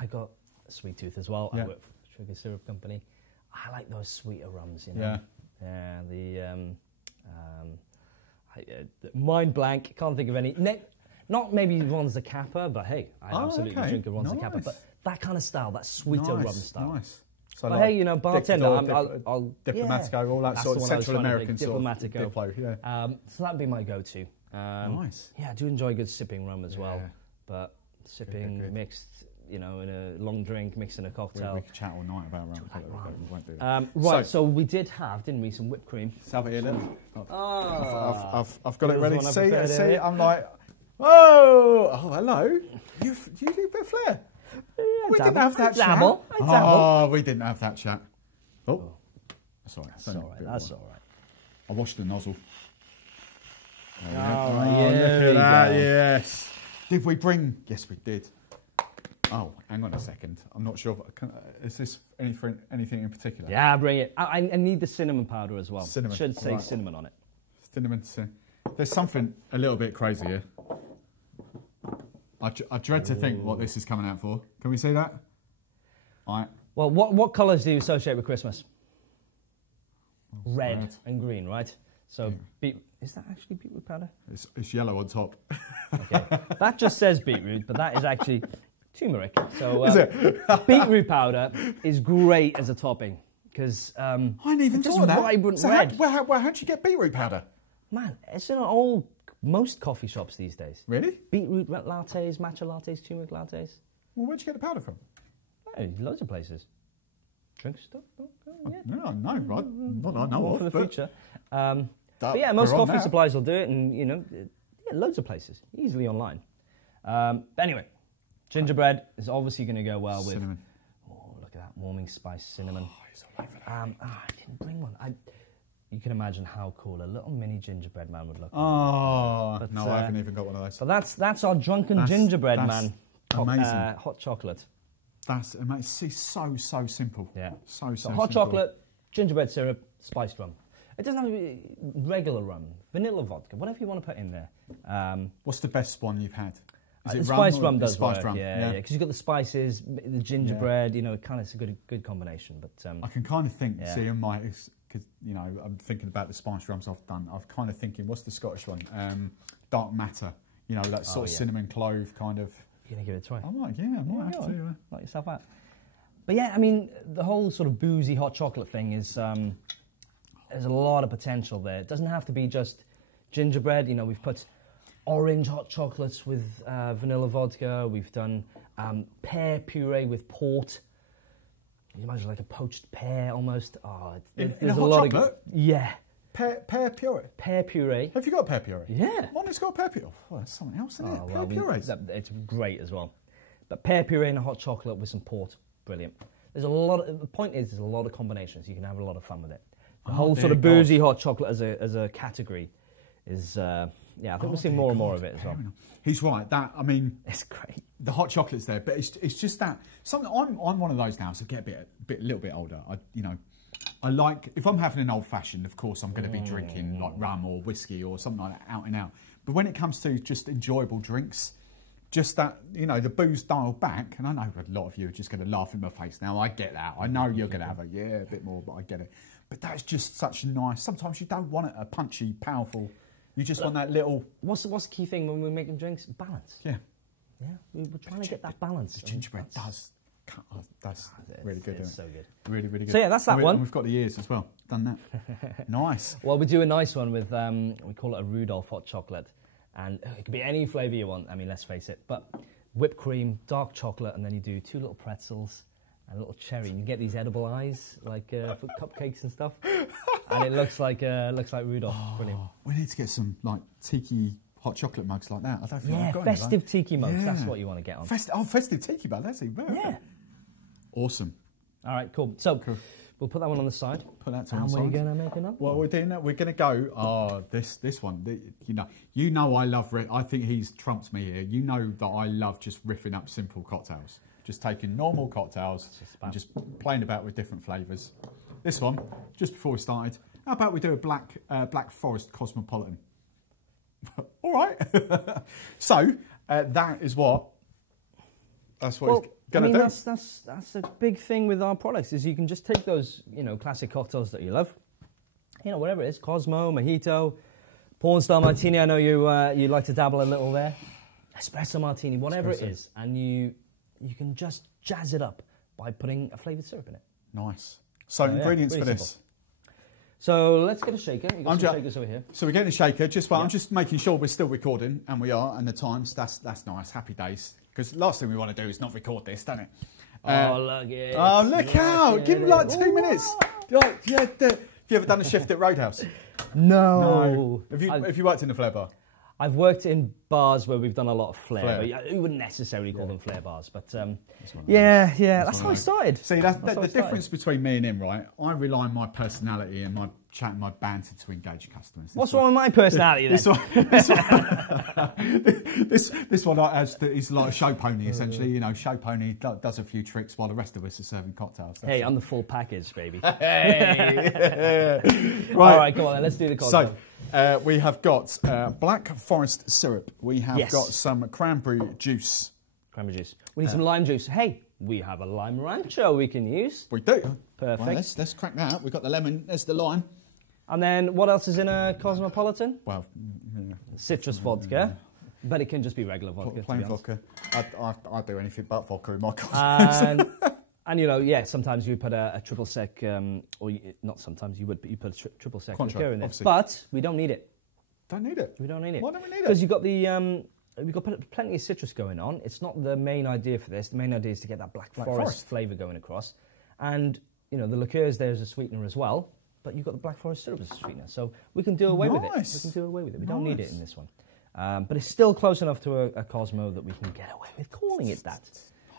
I got a sweet tooth as well. Yeah. I work for the Sugar Syrup Company. I like those sweeter rums, you know. Yeah. Yeah, the mind blank, can't think of any. Not maybe one's the Kappa, but hey, I absolutely drink a one's the Kappa. But that kind of style, that sweeter rum style. Nice. So But like hey, you know, bartender, I'll Diplomatico, all that that's sort of the one I was Central trying to American think, sort of Diplomatico. Diplo, yeah. So that'd be my go-to. Nice. Yeah, I do enjoy good sipping rum as well. Yeah. But sipping good. mixed, you know, in a long drink, mixed in a cocktail. We could chat all night about rum. We won't do that. Right, so we did have, didn't we, some whipped cream. Let's have it here, look. Oh. I've got it ready. Here's one I See, prepared see, earlier. I'm like, oh, hello. You do a bit of flair. We didn't have that chat. Oh, we didn't have that chat. Oh, that's all right. That's all right. That's all right. I washed the nozzle. Oh, look at that. Yes. Did we bring? Yes, we did. Oh, hang on a second. I'm not sure. Is this anything in particular? Yeah, bring it. I need the cinnamon powder as well. Cinnamon. Should say Right. cinnamon on it. Cinnamon. There's something a little bit crazy here. I dread to think what this is coming out for. Can we see that? All right. Well, what colours do you associate with Christmas? Red red. and green, right? So, is that actually beetroot powder? It's yellow on top. Okay, that just says beetroot, but that is actually turmeric. So, Is it? beetroot powder is great as a topping because I didn't even just thought of that. vibrant So red. how'd you get beetroot powder? Man, it's in most coffee shops these days. Really? Beetroot lattes, matcha lattes, turmeric lattes. Well, where'd you get the powder from? Oh, loads of places. Drinkstuff. Yeah. No, no, right? Not that I know More of. for the but future. But yeah, most we're on coffee that. supplies will do it, and you know, loads of places, easily online. But anyway, gingerbread is obviously going to go well with. Cinnamon. Oh, look at that warming spice cinnamon. Oh, it's all over that. I didn't bring one. You can imagine how cool a little mini gingerbread man would look. Oh, But, no, I haven't even got one of those. So that's our drunken gingerbread that's man. amazing. Hot chocolate. That's amazing. It's so simple. Yeah. So So simple. hot chocolate, gingerbread syrup, spiced rum. It doesn't have to be regular rum, vanilla vodka, whatever you want to put in there. What's the best one you've had? Is The it spiced or rum does spiced work, rum? yeah, because you've got the spices, the gingerbread, you know, kind of it's a good combination. But I can kind of think, Yeah. see, because you know, I'm thinking about the spiced rums I've done. I'm kind of thinking, what's the Scottish one? Dark Matter. You know, like sort of cinnamon clove kind of. you're gonna give it a try. I might have to. Knock yourself out. But yeah, I mean, the whole sort of boozy hot chocolate thing is there's a lot of potential there. It doesn't have to be just gingerbread. You know, we've put orange hot chocolates with vanilla vodka. We've done pear puree with port. Can you imagine like a poached pear almost? Oh, In there's a a hot lot chocolate? of yeah, Pear puree. pear puree. Have you got pear puree? Yeah. Monin's got pear puree. Oh, that's something else, isn't it? Oh, Pear well, purees. it's great as well. But pear puree and a hot chocolate with some port, brilliant. There's a lot. The point is, there's a lot of combinations. You can have a lot of fun with it. The whole sort of dear God. boozy hot chocolate as a category is, I think we'll see more and more of it as well. He's right. That, I mean, It's great. the hot chocolate's there, but it's just that something. I'm one of those now. So get a little bit older. I like, if I'm having an old fashioned, of course I'm going to be drinking like rum or whiskey or something like that, out and out. But when it comes to just enjoyable drinks, just that, you know, the booze dialed back, and I know a lot of you are just going to laugh in my face now. I get that. I know you're going to have a bit more, but I get it. But that's just such a nice. Sometimes you don't want a punchy, powerful You just want that little... What's the key thing when we're making drinks? Balance. Yeah. Yeah, we're trying to get that balance. The gingerbread does really good. It's so good. Really, really good. So yeah, that's that one. And we've got the ears as well. Done that. Nice. Well, we do a nice one with, we call it a Rudolph hot chocolate. And it could be any flavour you want. I mean, let's face it. But whipped cream, dark chocolate, and then you do 2 little pretzels and a little cherry. And you get these edible eyes, like for cupcakes and stuff. And it looks like Rudolph. Brilliant. We need to get some like tiki hot chocolate mugs like that. I don't think I've got festive any, tiki mugs. Yeah. That's what you want to get on. Festive tiki mug. That's even better. Yeah. Awesome. All right, cool. So we'll put that one on the side. Put that on the side. And we're going to make another Well, we're doing that. We're going to go. Oh, this one. You know, I love. I think he's trumped me here. You know that I love just riffing up simple cocktails. Just taking normal cocktails and just playing about with different flavours. This one, just before we started. How about we do a Black Forest Cosmopolitan? All right. So that is what. That's what he's going to do. That's a big thing with our products is you can just take those classic cocktails that you love, whatever it is, Cosmo, Mojito, porn star martini. I know you like to dabble a little there, espresso martini, whatever it is, and you can just jazz it up by putting a flavoured syrup in it. Nice. So ingredients for this. Simple. So let's get a shaker. You've got some shakers over here. So we're getting a shaker. I'm just making sure we're still recording, and we are, and the times. That's nice. Happy days. Because last thing we want to do is not record this, don't it? Look it. Oh, look out! Give him like 2 minutes. Like, have you ever done a shift at Roadhouse? No. Have you worked in the flair bar? I've worked in bars where we've done a lot of flair. But you wouldn't necessarily call them flair bars, but that's how I started. See, that's the difference between me and him, right? I rely on my personality and my chat and my banter to engage customers. What's wrong with my personality then? This one is like a show pony, essentially. Show pony does a few tricks while the rest of us are serving cocktails. Hey, I'm the full package, baby. Hey. Right. All right, come on then, let's do the cocktail. So, we have got Black Forest syrup. We have got some cranberry juice. Cranberry juice. We need some lime juice. Hey, we have a lime Rantcho we can use. We do. Perfect. Right, let's crack that up. We've got the lemon. There's the lime. And then what else is in a Cosmopolitan? Well, citrus vodka. But it can just be regular vodka. Plain vodka. I'd do anything but vodka in my Cosmo. And sometimes you put a triple sec, not sometimes you would, but you put a triple sec liqueur in there. Obviously. But we don't need it. Don't need it. We don't need it. Why don't we need it? Because you've got we've got plenty of citrus going on. It's not the main idea for this. The main idea is to get that Black Forest flavour going across. And, the liqueurs there is a sweetener as well. But you've got the Black Forest syrup as a sweetener. So we can do away with it. We can do away with it. We don't need it in this one. But it's still close enough to a Cosmo that we can get away with calling it that.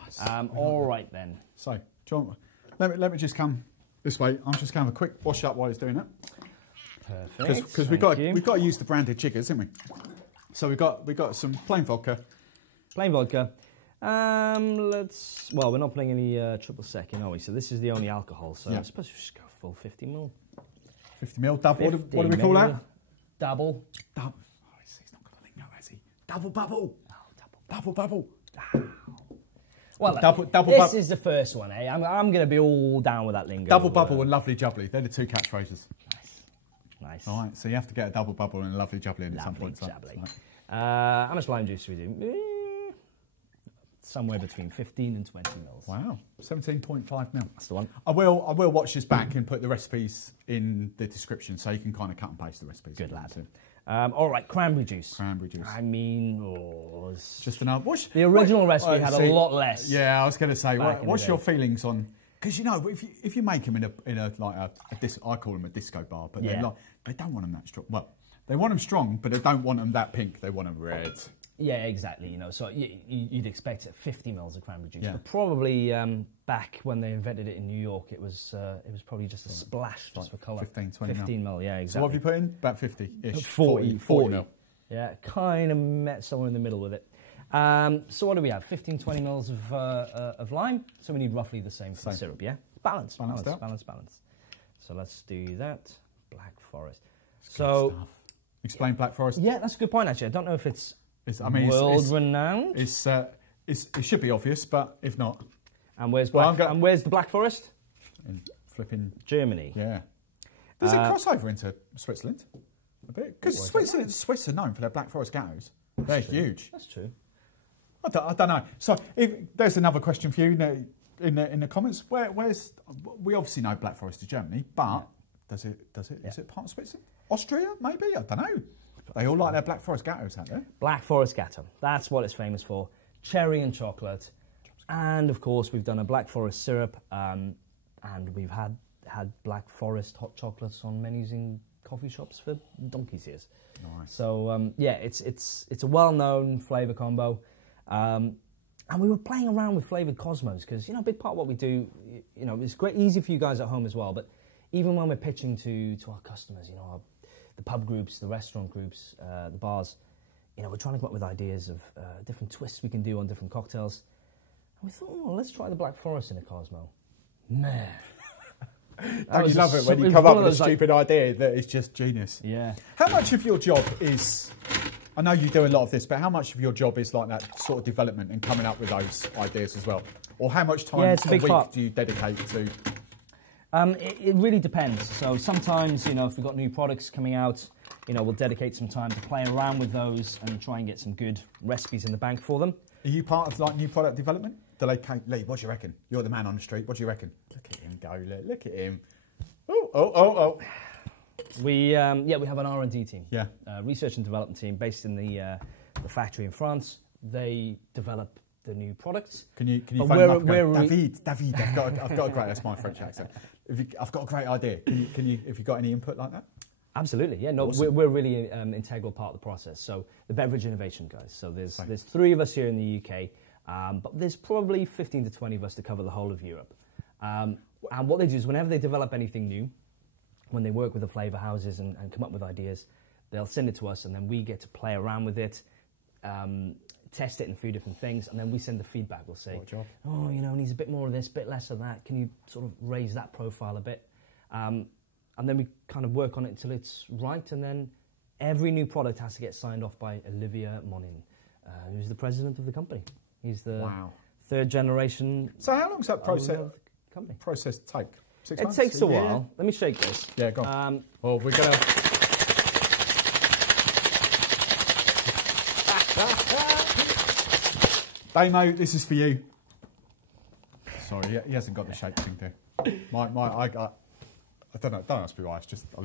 Nice. All right, then. So, John, let me just come this way. I'm just going to have a quick wash up while he's doing it. Perfect. Because we've got to use the branded jiggers, haven't we? So we've got some plain vodka. Plain vodka. Well, we're not putting any triple sec in, are we? So this is the only alcohol. So I suppose we should go full 50 ml. 50 ml, double. What do we call that? Double. Oh, he's not got a lingo, has he? Double bubble. Oh, double bubble. Well, this is the first one, eh? I'm going to be all down with that lingo. Double bubble and lovely jubbly. They're the two catchphrases. Nice. All right, so you have to get a double bubble and a lovely jubbly in at some point. Jubbly. How much lime juice do we do? Somewhere between 15 and 20 mils. Wow, 17.5 mil. That's the one. I will watch this back and put the recipes in the description so you can kind of cut and paste the recipes. Good lad. All right, cranberry juice. Cranberry juice. I mean, just another. The original recipe had a lot less. Yeah, I was going to say, what's your feelings on? Because if you make them in a I call them a disco bar, but they don't want them that strong. Well, they want them strong, but they don't want them that pink. They want them red. Yeah, exactly. So you'd expect 50 mils of cranberry juice, but probably back when they invented it in New York, it was probably just a splash just for colour. 15 mil. Yeah, exactly. So what have you put in? About 50-ish. 40 mil. Yeah, kind of met somewhere in the middle with it. So what do we have? 15-20 mils of lime. So we need roughly the same for the syrup. Yeah, balance. So let's do that. Black Forest. So explain Black Forest. Yeah, that's a good point actually. I don't know if it's world-renowned. It should be obvious, but if not. And where's the Black Forest? In flipping Germany. Yeah. Does it cross over into Switzerland? A bit. Because Swiss are known for their Black Forest gatos. They're huge. That's true. I don't know. So there's another question for you in the comments. Where's we obviously know Black Forest is Germany, but is it part of Switzerland? Austria, maybe? I don't know. They all like their Black Forest gatos out there. Black Forest Gatto. That's what it's famous for. Cherry and chocolate. And, of course, we've done a Black Forest syrup. And we've had Black Forest hot chocolates on menus in coffee shops for donkey's years. Nice. So, it's a well-known flavour combo. And we were playing around with flavoured Cosmos because, a big part of what we do, it's easy for you guys at home as well. But even when we're pitching to our customers, the pub groups, the restaurant groups, the bars, we're trying to come up with ideas of different twists we can do on different cocktails. And we thought, let's try the Black Forest in a Cosmo. Man. Don't you love it when you come up with a stupid idea that is just genius? Yeah. How much of your job is, I know you do a lot of this, but how much of your job is like that sort of development and coming up with those ideas as well? Or how much time a week do you dedicate to? It really depends. So sometimes, if we've got new products coming out, we'll dedicate some time to playing around with those and try and get some good recipes in the bank for them. Are you part of like new product development? Do they Lee, what do you reckon? You're the man on the street. What do you reckon? Look at him go. Look at him. Oh. We have an R&D team. Yeah. Research and development team based in the factory in France. They develop the new products. Can you phone David, I've got a great, that's my French accent. I've got a great idea. Can you, if you've got any input like that? Absolutely, yeah. No, awesome. we're really integral part of the process. So the beverage innovation guys. So there's 3 of us here in the UK, but there's probably 15 to 20 of us to cover the whole of Europe. And what they do is whenever they develop anything new, when they work with the flavour houses and come up with ideas, they'll send it to us and then we get to play around with it, test it in a few different things, and then we send the feedback. We'll say, needs a bit more of this, a bit less of that. Can you sort of raise that profile a bit? And then we kind of work on it until it's right, and then every new product has to get signed off by Olivier Monin, who's the president of the company. He's the third generation. So how long does that process take? 6 months? It takes a while. Let me shake this. Yeah, go on. Well, we're going to... Damo, this is for you. Sorry, he hasn't got the shake thing there. I don't know. Don't ask me why. It's just I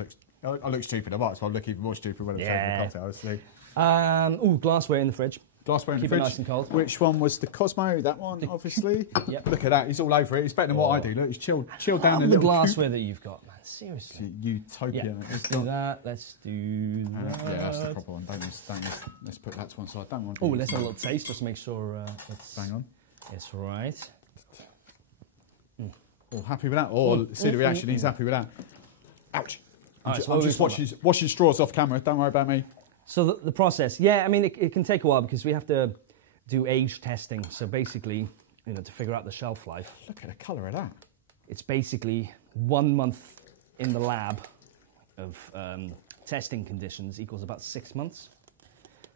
look stupid. I might as well look even more stupid when I'm taking the cocktail. Glassware in the fridge. Glassware in the fridge. Keep it nice and cold. Which one was the Cosmo? That one, obviously. Yep. Look at that. He's all over it. He's better than what I do. Look, he's chilled down a little. The glassware that you've got, man. Seriously. Utopia. Yeah. Let's do that. Let's do that. Yeah, that's the proper one. Let's put that to one side. Don't want. Oh, let's have a little taste. Just make sure it's. Bang on. It's right. Oh, happy with that? Oh, see the reaction. He's happy with that. Ouch. I'm just washing straws off camera. Don't worry about me. So the process, I mean, it can take a while because we have to do age testing. So basically, to figure out the shelf life. Look at the colour of that. It's basically 1 month in the lab of testing conditions equals about 6 months.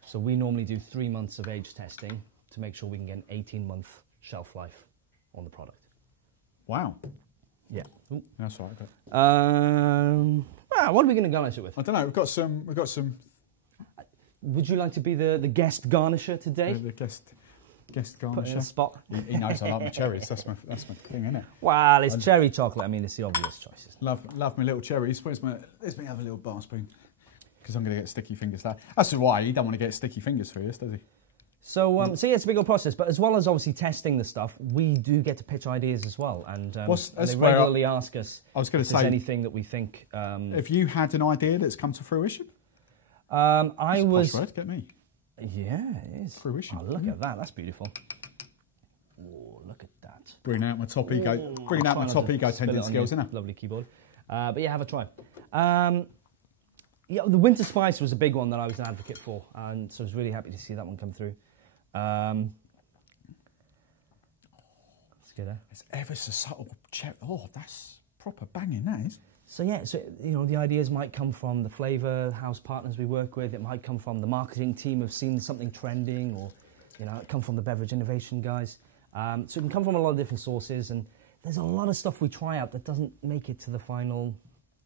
So we normally do 3 months of age testing to make sure we can get an 18-month shelf life on the product. Wow. Yeah. Ooh. That's all right. What are we going to garnish it with? I don't know. We've got some. Would you like to be the guest garnisher today? The guest garnisher. Put in a spot. He knows I like my cherries. That's my thing, isn't it? Well, it's cherry chocolate. I mean, it's the obvious choices. Love my little cherries. Let me have a little bar spoon because I'm going to get sticky fingers. That's why you don't want to get sticky fingers through this, does he? So it's a big old process, but as well as obviously testing the stuff, we do get to pitch ideas as well, and they regularly ask us if there's anything that we think... have you had an idea that's come to fruition? Get me. Yeah, it is. Fruition. Oh, look at that, that's beautiful. Oh, look at that. Bringing out my top ego tending skills, isn't it? Lovely keyboard. But yeah, have a try. The winter spice was a big one that I was an advocate for, and so I was really happy to see that one come through. Let's go there. It's ever so subtle. Oh, that's proper banging, that is. So the ideas might come from the flavour house partners we work with. It might come from the marketing team who've seen something trending, or it come from the beverage innovation guys. So it can come from a lot of different sources, and there's a lot of stuff we try out that doesn't make it to the final,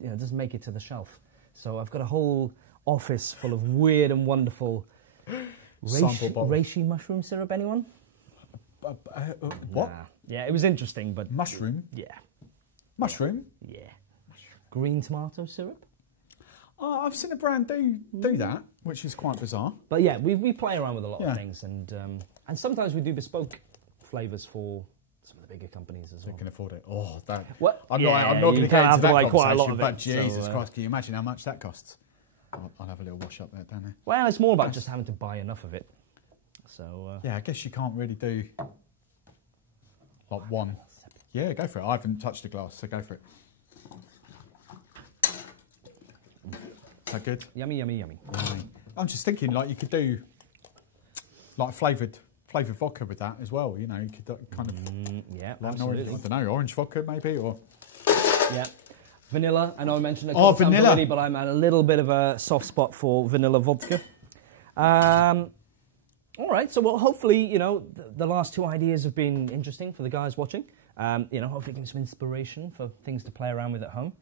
doesn't make it to the shelf. So I've got a whole office full of weird and wonderful reishi mushroom syrup. Anyone? What? Nah. Yeah, it was interesting, but Mushroom? Yeah. Mushroom? Yeah. Green tomato syrup. Oh, I've seen a brand do that, which is quite bizarre. But yeah, we play around with a lot of things, and sometimes we do bespoke flavours for some of the bigger companies as well. They can afford it. Oh, that. What? I'm not going to get into that like quite a lot conversation, of but it, Jesus so, Christ, can you imagine how much that costs? I'll have a little wash up there, down there. Well, it's more about just having to buy enough of it. So yeah, I guess you can't really do like one. Yeah, go for it. I haven't touched a glass, so go for it. Is that good? Yummy, yummy, yummy. I'm just thinking, like, you could do like flavoured vodka with that as well. You know, you could kind of yeah, like absolutely. I don't know, orange vodka maybe, or yeah, vanilla. I know I mentioned it. Vanilla. Already, but I'm at a little bit of a soft spot for vanilla vodka. All right, so well, hopefully, you know, the last two ideas have been interesting for the guys watching. You know, hopefully, give them some inspiration for things to play around with at home.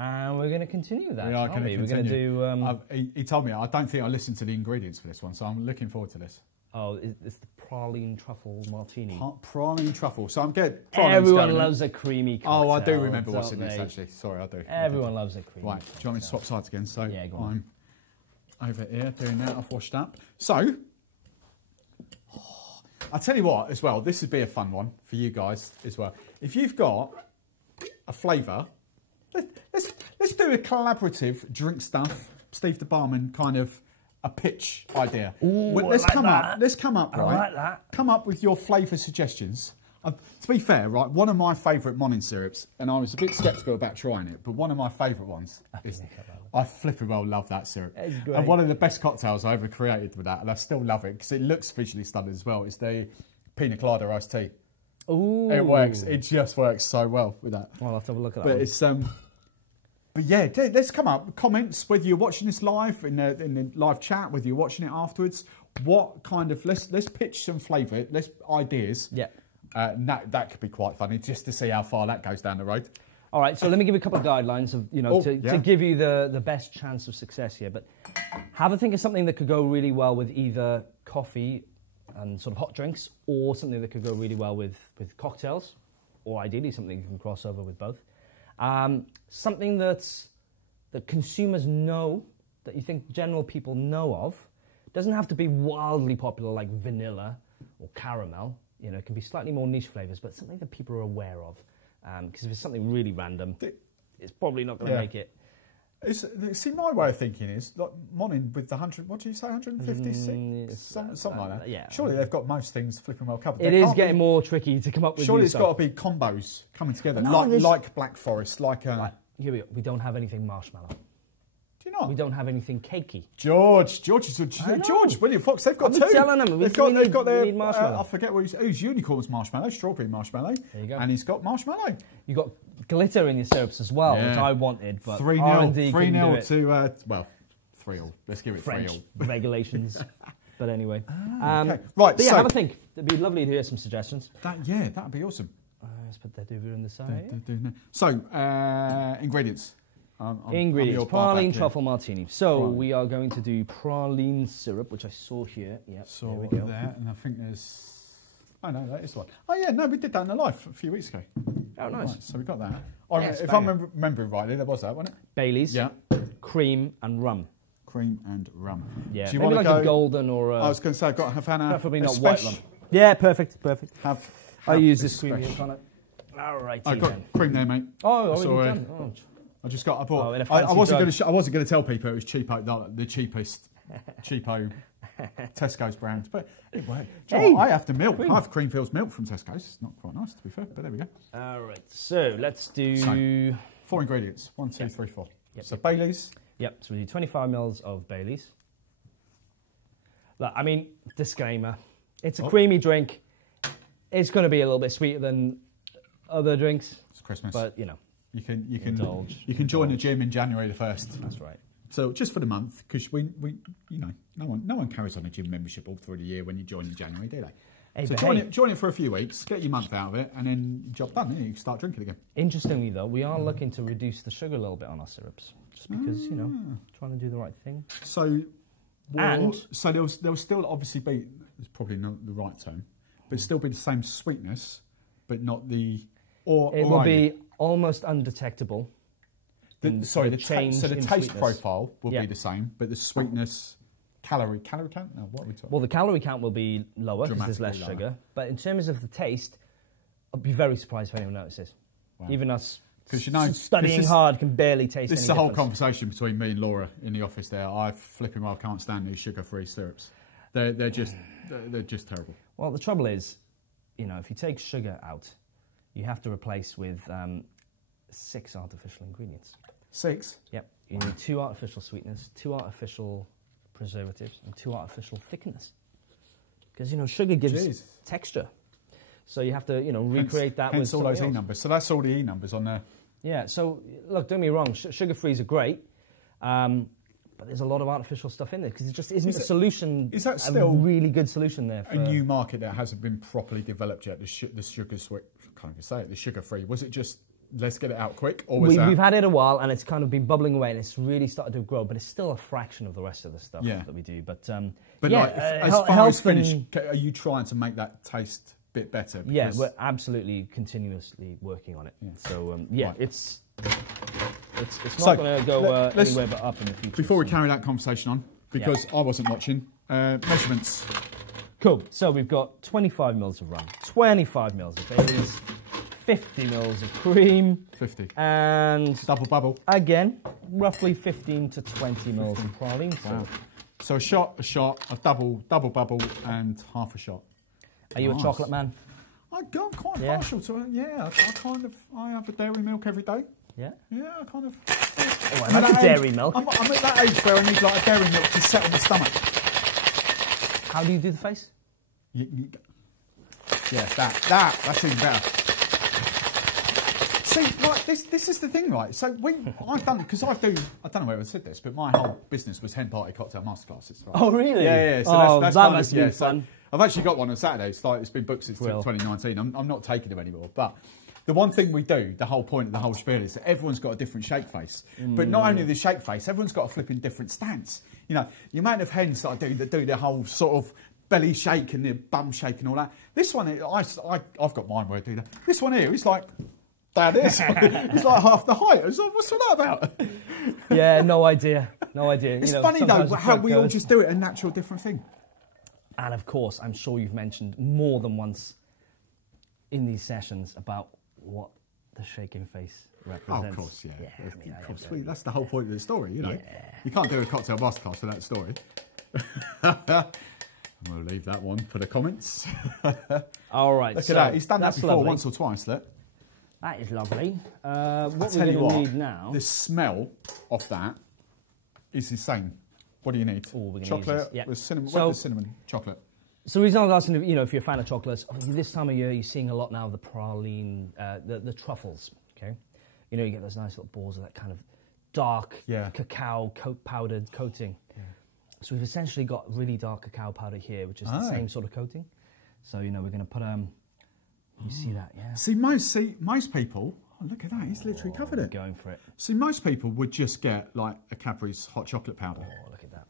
And we're going to continue that. We are going to continue. We're going to do. He told me. I don't think I listened to the ingredients for this one, so I'm looking forward to this. Oh, it's the praline truffle martini. Praline truffle. So I'm getting. Everyone loves a creamy cocktail. Oh, I do remember what's in this actually. Sorry, I do. Everyone loves a creamy. Right. Do you want me to swap sides again? So yeah, go on. I'm over here doing that. I've washed up. So I'll tell you what as well. This would be a fun one for you guys as well. If you've got a flavour. Let's do a collaborative drink stuff, Steve the barman kind of a pitch idea. Ooh, let's come up, right? I like that. Come up with your flavour suggestions. To be fair, right, one of my favourite Monin syrups, and I was a bit sceptical about trying it, but one of my favourite ones is I flipping well love that syrup. It's great. And one of the best cocktails I ever created with that, and I still love it because it looks visually stunning as well. It's the pina colada iced tea. Ooh. It works. It just works so well with that. Well, I'll have to have a look at that. But one. it's but yeah, let's come up comments whether you're watching this live in the live chat, whether you're watching it afterwards. What kind of let's pitch some flavour, ideas. Yeah, that could be quite funny just to see how far that goes down the road. All right, so let me give you a couple of guidelines of to give you the best chance of success here. But have a think of something that could go really well with either coffee and sort of hot drinks, or something that could go really well with cocktails, or ideally something you can cross over with both. Something that consumers know, that you think general people know of. Doesn't have to be wildly popular like vanilla or caramel. You know, it can be slightly more niche flavours, but something that people are aware of. Because if it's something really random, it's probably not going to make it. See, my way of thinking is like Monin with the 100. What do you say? 156, something like that. Yeah. Surely they've got most things flipping well covered. It is getting more tricky to come up with. Surely it's got to be combos coming together, like Black Forest, like. Right, here we go. We don't have anything marshmallow. Do you not? We don't have anything cakey. George, William Fox. They've got two. Telling them. They've got their marshmallow. I forget who's unicorn's marshmallow, strawberry marshmallow. There you go. And he's got marshmallow. You got glitter in your syrups as well, which I wanted, but 3-0 to 3-0. Let's give it French 3-0. regulations. But anyway, okay. Right. But yeah, have a think. It'd be lovely to hear some suggestions. That'd be awesome. Let's put that over on the side. So ingredients. Ingredients: praline truffle martini. So we are going to do praline syrup, which I saw here. Yeah, there we go. There, and I think there's. Oh no, that is one. Oh yeah, no, we did that in the live a few weeks ago. Oh nice. Right, so we got that. If I remember rightly, there was that, wasn't it? Baileys. Yeah. Cream and rum. Cream and rum. Yeah. Do you maybe want like to a golden or. I was going to say I've got Havana. Preferably not white rum. Yeah, perfect. I use this cream here, kind of. All right. I've got cream there, mate. Oh, already done. Oh. I just got. I bought. I wasn't going to tell people it was cheapo, the cheapest, cheapo Tesco's brand, but it worked. I have to milk. I have Creamfields milk from Tesco's. It's not quite nice, to be fair, but there we go. All right. So let's do 4 ingredients. 1, 2, 3, 4. Yep. So Baileys. Yep. So we do 25 ml of Baileys. Look, I mean, disclaimer: it's a creamy drink. It's going to be a little bit sweeter than other drinks. It's Christmas, but you know. You can indulge. You can join the gym in January the 1st. That's right. So just for the month, because we no one carries on a gym membership all through the year when you join in January, do they? Hey, So but join it for a few weeks, get your month out of it, and then job done. You can start drinking again. Interestingly, though, we are looking to reduce the sugar a little bit on our syrups, just because trying to do the right thing. So, there'll still obviously be, it's probably not the right term, but still be the same sweetness, but not the It will be almost undetectable. The taste sweetness. profile will be the same, but the sweetness, calorie count? No, what are we talking? Well, the calorie count will be lower because there's less sugar. But in terms of the taste, I'd be very surprised if anyone notices. Wow. Even us studying hard can barely taste This is any a whole difference. conversation between me and Laura in the office there. I can't stand these sugar-free syrups. They're just terrible. Well, the trouble is, if you take sugar out, you have to replace with 6 artificial ingredients. 6? Yep. You need 2 artificial sweeteners, 2 artificial preservatives, and 2 artificial thickeners. Because, sugar gives texture. So you have to, recreate that with all those E numbers. So that's all the E numbers on there. Yeah, so, look, don't get me wrong, sugar-frees are great, but there's a lot of artificial stuff in there, because it just isn't a solution, is that still a really good solution there. A new market that hasn't been properly developed yet, the sugar-free. Was it just, let's get it out quick, or was we've had it a while, and it's kind of been bubbling away, and it's really started to grow, but it's still a fraction of the rest of the stuff that we do. But as far as finish, are you trying to make that taste a bit better? Yeah, we're absolutely continuously working on it. Yeah. So right. it's not going to go anywhere but up in the future. Before we carry that conversation on, because I wasn't watching, measurements. Cool. So we've got 25 mils of rum, 25 mils of Baileys, 50 mils of cream. 50. And double bubble. Again, roughly 15 to 20 mils of praline. Wow. So a shot, a double bubble, and half a shot. Are you a chocolate man? I'm quite partial to it. Yeah, I have a dairy milk every day. Yeah? Yeah, I kind of... Oh, I like a dairy milk. I'm at that age where I need like a dairy milk to settle my stomach. How do you do the face? That's even better. See, like this is the thing, right? So I've done, because I don't know whether I said this, but my whole business was hen party cocktail masterclasses. Right? Oh, really? Yeah. So that must have been fun. I've actually got one on Saturday. It's been booked since 2019. I'm not taking them anymore. But the one thing we do, the whole point of the whole spiel, is that everyone's got a different shake face. But not only the shake face, everyone's got a flipping different stance. The amount of hens that I do the whole sort of belly shake and the bum shake and all that. This one, I've got mine where I do that. This one here is like... It's like half the height. It's like, what's all that about? Yeah, no idea. It's funny though how we all just do it a natural different thing. And of course, I'm sure you've mentioned more than once in these sessions about what the shaking face represents. Oh, of course, yeah. Of course. That's the whole point of the story, You can't do a cocktail masterclass without story. I'm going to leave that one for the comments. All right. Look at that. He's done that before once or twice, look. That is lovely. What we're going to need now... The smell of that is insane. What do you need? Oh, we're chocolate with cinnamon. What is cinnamon? Chocolate. So the reason I was asking, if you're a fan of chocolates, this time of year you're seeing a lot now of the praline, the truffles, okay? You get those nice little balls of that kind of dark cacao powdered coating. Yeah. So we've essentially got really dark cacao powder here, which is the same sort of coating. So, we're going to put... You see that, yeah? See, most people... Oh, look at that. He's literally covered it. Going for it. See, most people would just get, like, a Cadbury's hot chocolate powder. Oh, look at that.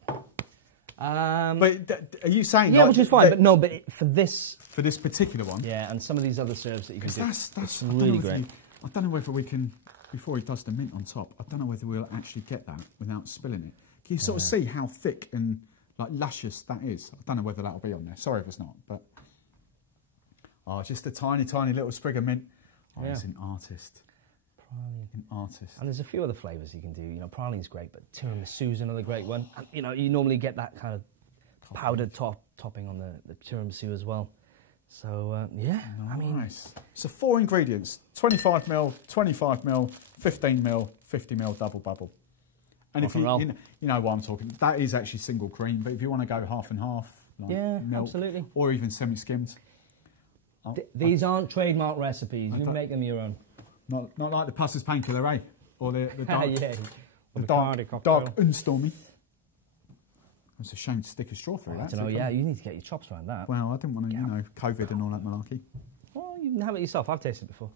But are you saying... Yeah, which is fine, but for this... For this particular one? Yeah, and some of these other serves that you can do. That's really great. I don't know whether we can... Before he does the mint on top, I don't know whether we'll actually get that without spilling it. Can you sort of see how thick and, like, luscious that is? I don't know whether that'll be on there. Sorry if it's not, but... Oh, just a tiny, tiny little sprig of mint. Oh, he's an artist. An artist. And there's a few other flavours you can do. Praline's great, but tiramisu's another great one. And, you normally get that kind of powdered topping on the tiramisu as well. So, Nice. So 4 ingredients. 25 ml, 25 ml, 15 ml, 50 ml double bubble. And if you know what I'm talking, that is actually single cream, but if you want to go half and half, like milk, absolutely. Or even semi-skimmed. These aren't trademark recipes. You make them your own. Not like the Pusser's Painkiller, eh? Or the dark, the dark and stormy. It's a shame to stick a straw through that. I don't know, yeah, you need to get your chops around that. Well, I didn't want to, you know, COVID and all that malarkey. Well, you can have it yourself. I've tasted it before.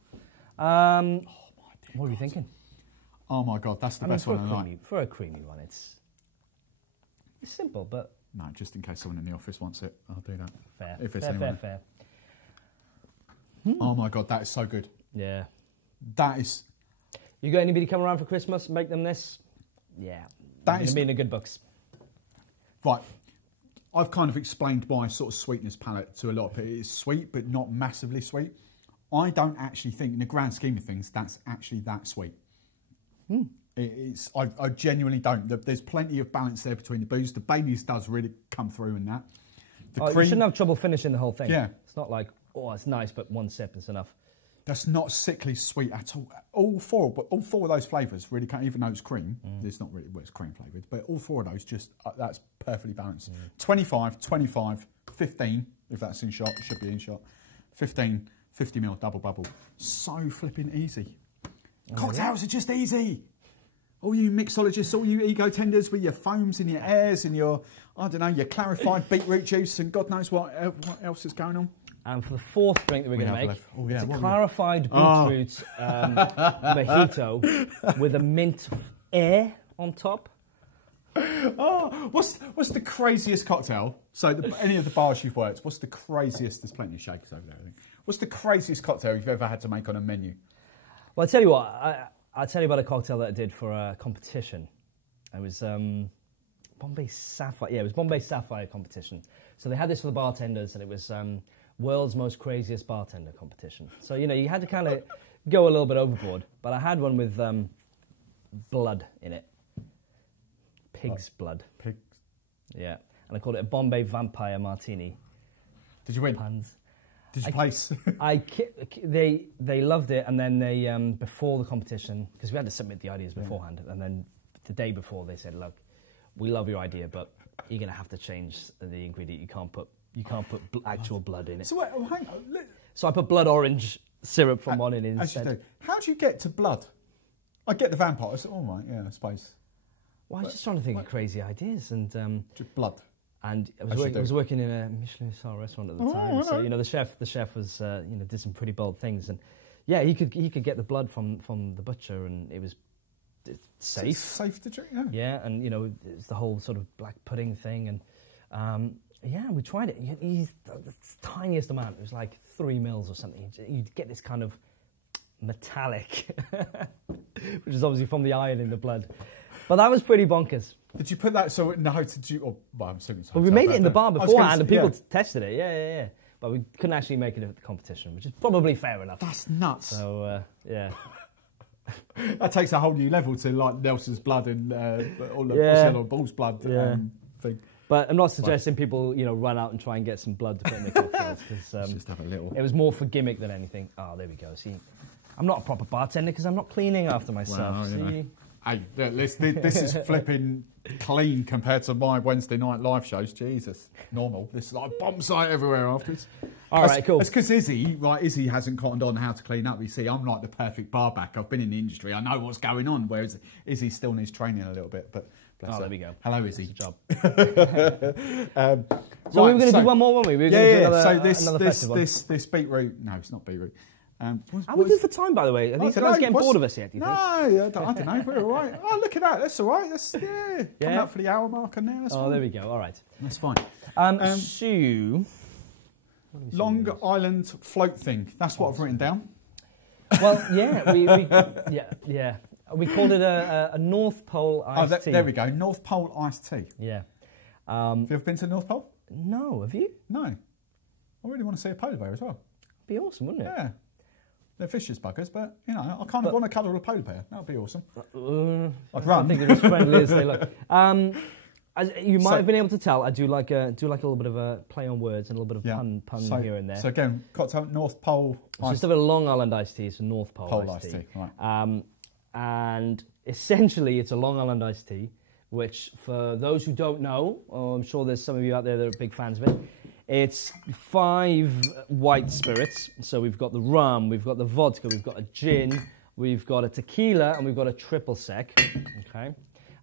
What are you thinking? Oh my God, that's the best one I like. For a creamy one, it's simple, but... No, just in case someone in the office wants it, I'll do that. Fair, if it's fair. Oh my God, that is so good. Yeah. That is... You got anybody come around for Christmas, make them this? Yeah. That is... in the good books. Right. I've kind of explained my sort of sweetness palate to a lot of people. It's sweet, but not massively sweet. I don't actually think, in the grand scheme of things, that's actually that sweet. I genuinely don't. There's plenty of balance there between the booze. The Baileys does really come through in that. You shouldn't have trouble finishing the whole thing. Yeah. It's not like, oh, it's nice, but one sip is enough. That's not sickly sweet at all. All four of those flavours really can't, even though it's cream, it's not really, well, it's cream flavoured, but all four of those just, that's perfectly balanced. 25, 25, 15, if that's in shot, it should be in shot. 15, 50ml double bubble. So flipping easy. Cocktails are just easy. All you mixologists, all you ego tenders with your foams and your airs and your, I don't know, your clarified beetroot juice and God knows what else is going on. And for the fourth drink that we're going to make, it's a clarified Oh. beetroot mojito with a mint air on top. Oh, what's the craziest cocktail? So any of the bars you've worked, what's the craziest? There's plenty of shakers over there, I think. What's the craziest cocktail you've ever had to make on a menu? Well, I'll tell you what, I'll tell you about a cocktail that I did for a competition. It was Bombay Sapphire. Yeah, it was Bombay Sapphire competition. So they had this for the bartenders, and it was world's most craziest bartender competition. So, you know, you had to kind of go a little bit overboard. But I had one with blood in it. Pig's blood. Pigs. Yeah. And I called it a Bombay Vampire Martini. Did you win? Puns. Did you place? They loved it, and then they before the competition, because we had to submit the ideas beforehand, and then the day before they said, "Look, we love your idea, but you're going to have to change the ingredient. You can't put actual blood in it." So wait, hang on. So I put blood orange syrup from Monin in As you instead. do. How do you get to blood? I get the vampires. Oh right, yeah, I suppose. Well, I was just trying to think of crazy ideas, and Just blood. And I was working in a Michelin star restaurant at the time, so you know the chef was you know, did some pretty bold things, and yeah, he could get the blood from the butcher, and it was safe. It's safe to drink. Yeah. Yeah, and you know it's the whole sort of black pudding thing, and yeah, we tried it. The tiniest amount, it was like 3 mils or something. You'd get this kind of metallic, which is obviously from the iron in the blood. But that was pretty bonkers. Did you put that so no? Did you? Or, well, I'm assuming so. Well, we made it in the bar beforehand, and people tested it. Yeah. But we couldn't actually make it at the competition, which is probably fair enough. That's nuts. So yeah, that takes a whole new level to like Nelson's blood and all the bull's blood thing. But I'm not suggesting people, you know, run out and try and get some blood to put in their cocktails, because just have a little. It was more for gimmick than anything. Oh, there we go. See, I'm not a proper bartender because I'm not cleaning after myself. Well, see. Hey, this is flipping clean compared to my Wednesday night live shows. Jesus, normal. This is like bomb site everywhere afterwards. All right, cool. That's because Izzy hasn't cottoned on how to clean up. You see, I'm like the perfect bar back. I've been in the industry. I know what's going on, whereas Izzy still needs training a little bit. But there we go. Hello, Izzy. Good job. So we were going to do one more, weren't we? We were going to do another this beetroot. No, it's not beetroot. How we do for time, by the way? Are these guys getting bored of us yet, do you think? No, I don't know. We're all right. Oh, look at that. That's all right. That's, coming up for the hour mark on there. That's fine. There we go. All right. That's fine. Sue. Long Island float thing. That's what I've written down. Well, yeah. We called it a North Pole iced tea. There we go. North Pole iced tea. Yeah. Have you ever been to the North Pole? No. Have you? No. I really want to see a polar bear as well. Be awesome, wouldn't it? Yeah. They're vicious buggers, but, you know, I kind of want to cuddle a polar bear. That would be awesome. I'd run. I think they're as friendly as they look. As you might have been able to tell, I do like a little bit of a play on words and a little bit of pun here and there. So again, cocktail North Pole. So instead of a Long Island iced tea, it's a North Pole iced tea. Right. And essentially, it's a Long Island iced tea, which for those who don't know, I'm sure there's some of you out there that are big fans of it. It's 5 white spirits. So we've got the rum, we've got the vodka, we've got a gin, we've got a tequila, and we've got a triple sec. Okay.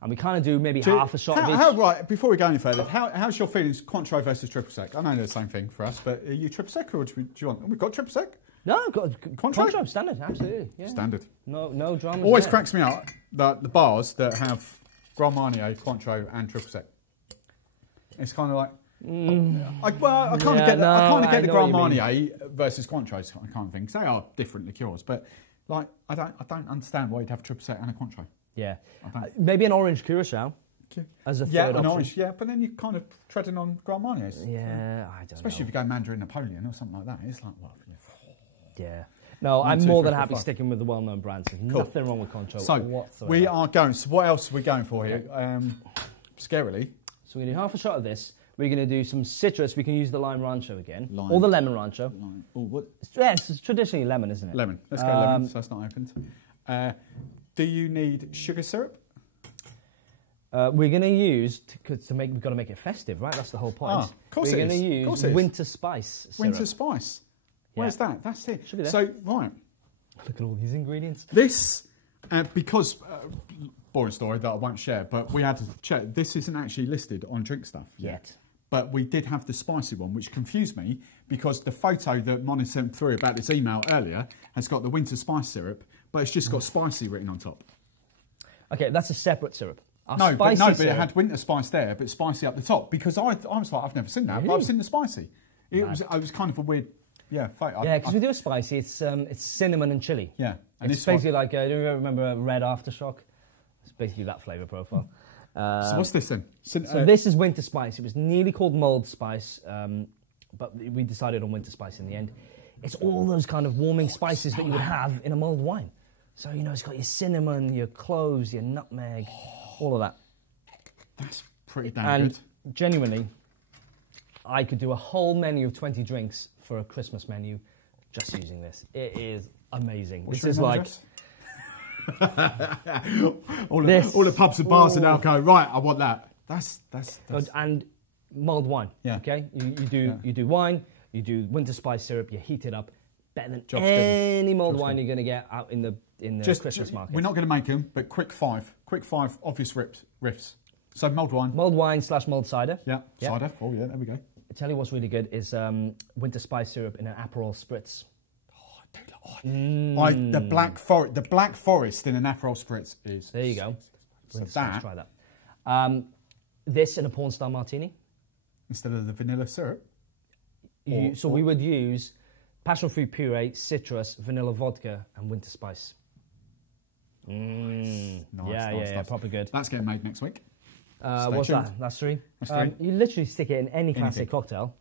And we kind of do maybe half a shot of each. Right, before we go any further, how's your feelings Cointreau versus triple sec? I know they're the same thing for us, but are you triple sec or do you want? We've got triple sec. No, I've got Cointreau standard, absolutely. Yeah. Standard. No dramas. Always cracks me up that the bars that have Grand Marnier, Cointreau, and triple sec. It's kind of like. I kind of get the Grand Marnier versus Cointreau kind of things. They are different liqueurs, but like I don't understand why you'd have triple sec and a Cointreau. Yeah, maybe an orange Curacao as a third option. Orange, but then you're kind of treading on Grand Marniers. Yeah, I don't know. Especially if you go Mandarin Napoleon or something like that. It's like, well, yeah. No, I'm more than happy sticking with the well-known brands. There's nothing wrong with Cointreau whatsoever. We are going. So what else are we going for here? Scarily. So we're going to do half a shot of this. We're going to do some citrus. We can use the lime Rantcho again. Or the lemon Rantcho. Oh, what? Yeah, it's traditionally lemon, isn't it? Lemon. Let's go lemon, so that's not opened. Do you need sugar syrup? We're going to use, we've got to make it festive, right? That's the whole point. Of course we're going to use winter spice syrup. Winter spice. Where's that? That's it. Should be there. So, right. Look at all these ingredients. This, because, boring story that I won't share, but we had to check. This isn't actually listed on Drinkstuff yet. But we did have the spicy one, which confused me because the photo that Monin sent through about this email earlier has got the winter spice syrup, but it's just got spicy written on top. Okay, that's a separate syrup. No, but it had winter spice there, but spicy up the top. Because I was like, I've never seen that, but I've seen the spicy. It was kind of a weird, photo. Yeah, because we do a spicy. It's cinnamon and chili. Yeah, and it's basically like, do you remember Red Aftershock? It's basically that flavour profile. So what's this then? So this is winter spice. It was nearly called mulled spice, but we decided on winter spice in the end. It's all those kind of warming spices that you would have in a mulled wine. So, it's got your cinnamon, your cloves, your nutmeg, all of that. That's pretty damn good. And genuinely, I could do a whole menu of 20 drinks for a Christmas menu just using this. It is amazing. What's this is like... all the pubs and bars and alcohol. Right, I want that. That's and mulled wine. Yeah. Okay. You do wine. You do winter spice syrup. You heat it up. Better than any mulled wine you're going to get out in the Christmas market. We're not going to make them, but quick five obvious riffs. So mulled wine. Mulled wine / mulled cider. Yeah. Cider. Oh yeah, there we go. I tell you what's really good is winter spice syrup in an Aperol spritz. The Black Forest in an Aperol spritz is. There you go. So try that. This in a porn star martini instead of the vanilla syrup. We would use passion fruit puree, citrus, vanilla vodka, and winter spice. Nice, proper good. That's getting made next week. What's that? That's three. You literally stick it in any classic cocktail.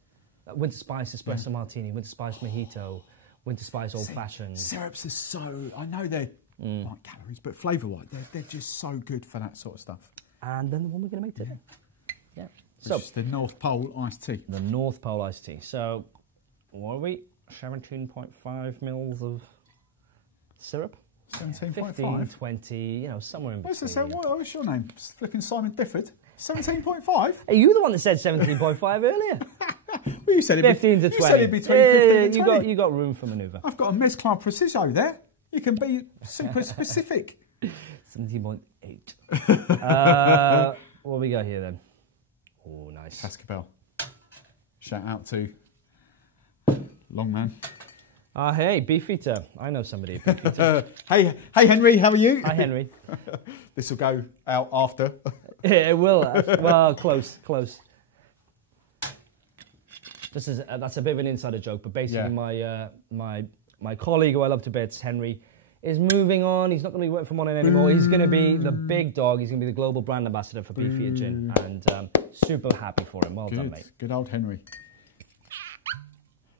Winter spice espresso martini, winter spice mojito. Winter spice old fashioned. Syrups are so, I know they're like calories, but flavour-wise, they're just so good for that sort of stuff. And then the one we're going to make today. Yeah. So it's the North Pole iced tea. The North Pole iced tea. So, what are we? 17.5 mils of syrup? 17.5? 15, 20, somewhere in between. What's your name? Flipping Simon Bifford? 17.5? Hey, you were the one that said 17.5 earlier. Well, you said 15 to 20. You said it'd be between 15 and 20. You got room for manoeuvre. I've got a Mezclar Preciso there. You can be super specific. 17.8. What we got here then? Oh, nice. Cascabel. Shout out to Longman. Hey, Beefeater. I know somebody at Beefeater. Hey, Henry, how are you? Hi, Henry. This will go out after. It will. Well, close. That's a bit of an insider joke, but basically my colleague who I love to bits, Henry, is moving on. He's not going to be working for Monin anymore. He's going to be the big dog. He's going to be the global brand ambassador for Beefeater Gin, and super happy for him. Well done, mate. Good old Henry.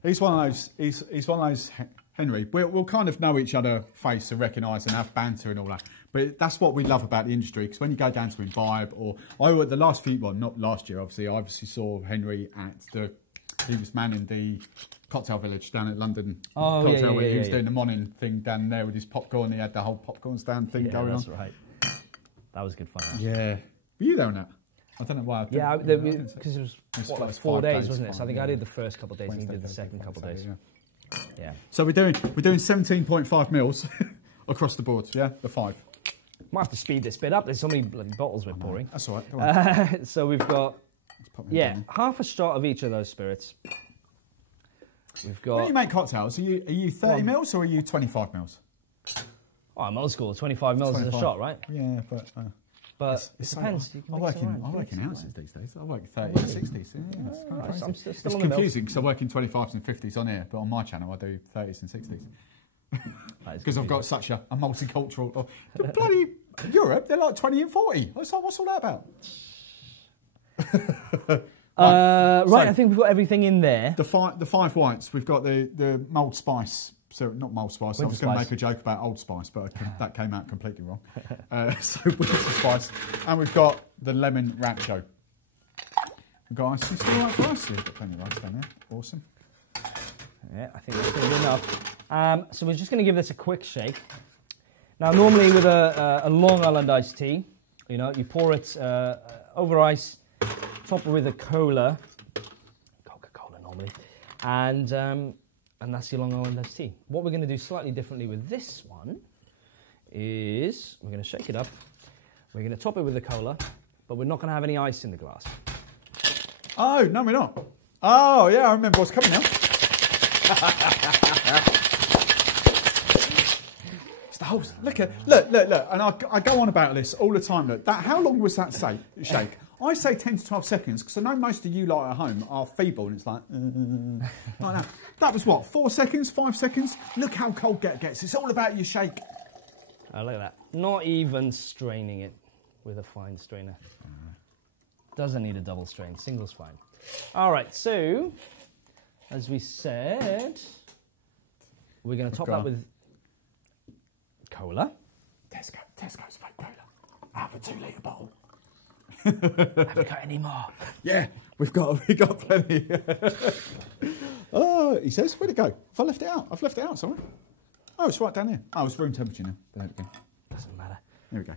He's one of those. He's one of those. Henry, we'll kind of know each other face and recognise and have banter and all that. But that's what we love about the industry, because when you go down to Imbibe, or the last few, well, not last year, obviously, I obviously saw Henry he was manning the cocktail village down at London. Oh, he was doing the Monin thing down there with his popcorn. He had the whole popcorn stand thing going on. That's right. That was good fun. Actually. Yeah. Were you there on that? I don't know why. Because it was 4 days, wasn't it? So I think I did the first couple of days and he did the second couple of days. Yeah. So we're doing 17.5 mils across the board. Yeah, the 5. Might have to speed this bit up. There's so many bloody bottles we're pouring. That's all right. Go on. So we've got, half a shot of each of those spirits. We've got... When you make cocktails, are you 30 mils or are you 25 mils? Oh, I'm old school. 25 mils is a shot, right? Yeah, but it depends. I work in ounces these days. I work 30 and 60s. Yeah, I'm still it's on the confusing because I work in 25s and 50s on here, but on my channel I do 30s and 60s. Because I've got such a multicultural... the bloody Europe, they're like 20 and 40. What's all that about? Right, I think we've got everything in there. The five whites, we've got the mulled spice. So not mulled spice. I was going to make a joke about Old Spice, but that came out completely wrong. So winter spice, and we've got the lemon Rantcho. We've got ice. It's all right for us. We've got plenty of ice down there. Awesome. Yeah, I think that's going to be enough. So we're just going to give this a quick shake. Now, normally with a Long Island iced tea, you pour it over ice, top it with a Coca-Cola normally, and that's your Long Island iced tea. What we're going to do slightly differently with this one is we're going to shake it up. We're going to top it with the cola, but we're not going to have any ice in the glass. Oh, no, we're not. Oh, yeah, I remember what's coming now. It's the whole... Look, and I go on about this all the time. Look, how long was that shake? I say 10 to 12 seconds because I know most of you lot at home are feeble and it's like that. That was what, 4 seconds, 5 seconds? Look how cold it gets. It's all about your shake. Oh, look at that. Not even straining it with a fine strainer. Doesn't need a double strain. Single's fine. All right, so as we said, we're going to top that with cola. Tesco's fake cola. I have a 2-litre bottle. Have we got any more? Yeah, we've got plenty. Oh, he says, where'd it go? Have I left it out? I've left it out somewhere. Oh, it's right down here. Oh, it's room temperature now. There we go. Doesn't matter. There we go.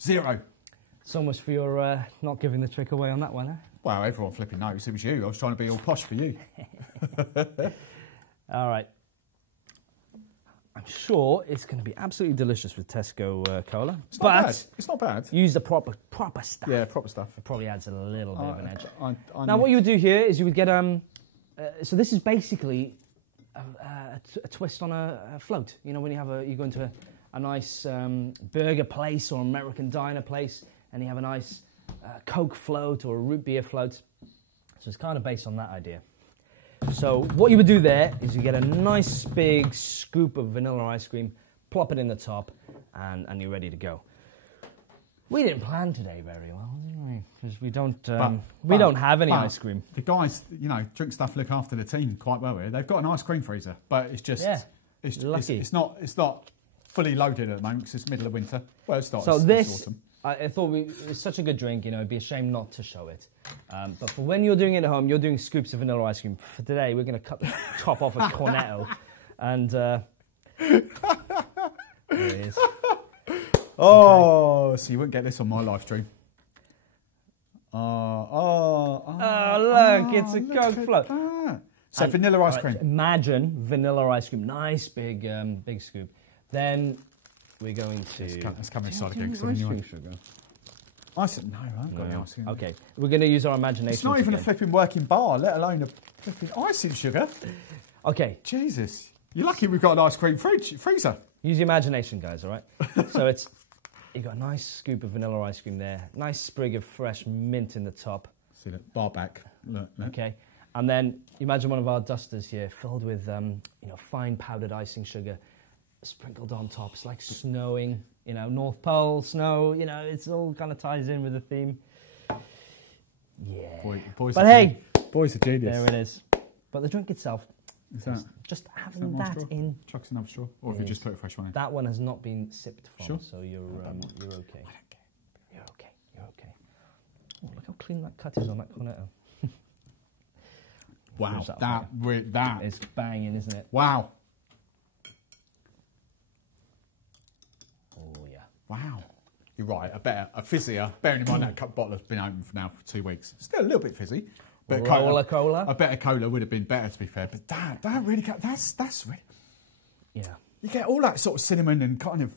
0. So much for your not giving the trick away on that one, huh? Well, everyone flipping knows. It was you. I was trying to be all posh for you. All right. I'm sure it's going to be absolutely delicious with Tesco cola. It's not bad. It's not bad. Use the proper stuff. Yeah, proper stuff. It probably adds a little bit of an edge. Now, what you would do here is you would get... so this is basically a twist on a float. You know, when you go into a nice burger place or American diner place and you have a nice Coke float or a root beer float. So it's kind of based on that idea. So what you would do there is you get a nice big scoop of vanilla ice cream, plop it in the top, and you're ready to go. We didn't plan today very well, did we? Because we don't have any ice cream. The guys, Drinkstuff look after the team quite well here. They've got an ice cream freezer, but it's just it's not fully loaded at the moment because it's middle of winter. Well, it's not. So it's autumn. I thought it's such a good drink, it'd be a shame not to show it. But for when you're doing it at home, you're doing scoops of vanilla ice cream. For today, we're going to cut the top off of Cornetto. And there it is. Oh, so you wouldn't get this on my live stream. Look, it's a Coke float. So vanilla ice cream. Imagine vanilla ice cream. Nice big scoop. Then we're going to... Let's come inside again. Sugar. I said, no, I haven't got any ice cream. Okay, we're going to use our imagination. It's not even a flipping working bar, let alone a flipping icing sugar. Okay. Jesus. You're lucky we've got an ice cream freezer. Use your imagination, guys, all right? So you've got a nice scoop of vanilla ice cream there, nice sprig of fresh mint in the top. See that bar back. Look. Okay. And then imagine one of our dusters here filled with fine powdered icing sugar, sprinkled on top. It's like snowing, North Pole snow. It's all kind of ties in with the theme. Yeah. Boys are genius. There it is. But the drink itself, just having that in. Chuck's another straw, or if you just put a fresh one in. That one has not been sipped from, sure. So you're okay. You're okay. Oh, look how clean that cut is on that Cornetto. Wow, that is banging, isn't it? Wow. Oh yeah. Wow. You're right. A fizzier. Bearing in mind that cup bottle has been open for 2 weeks. Still a little bit fizzy. But cola. A better cola would have been better, to be fair. But that really that's really. Yeah. You get all that sort of cinnamon and kind of.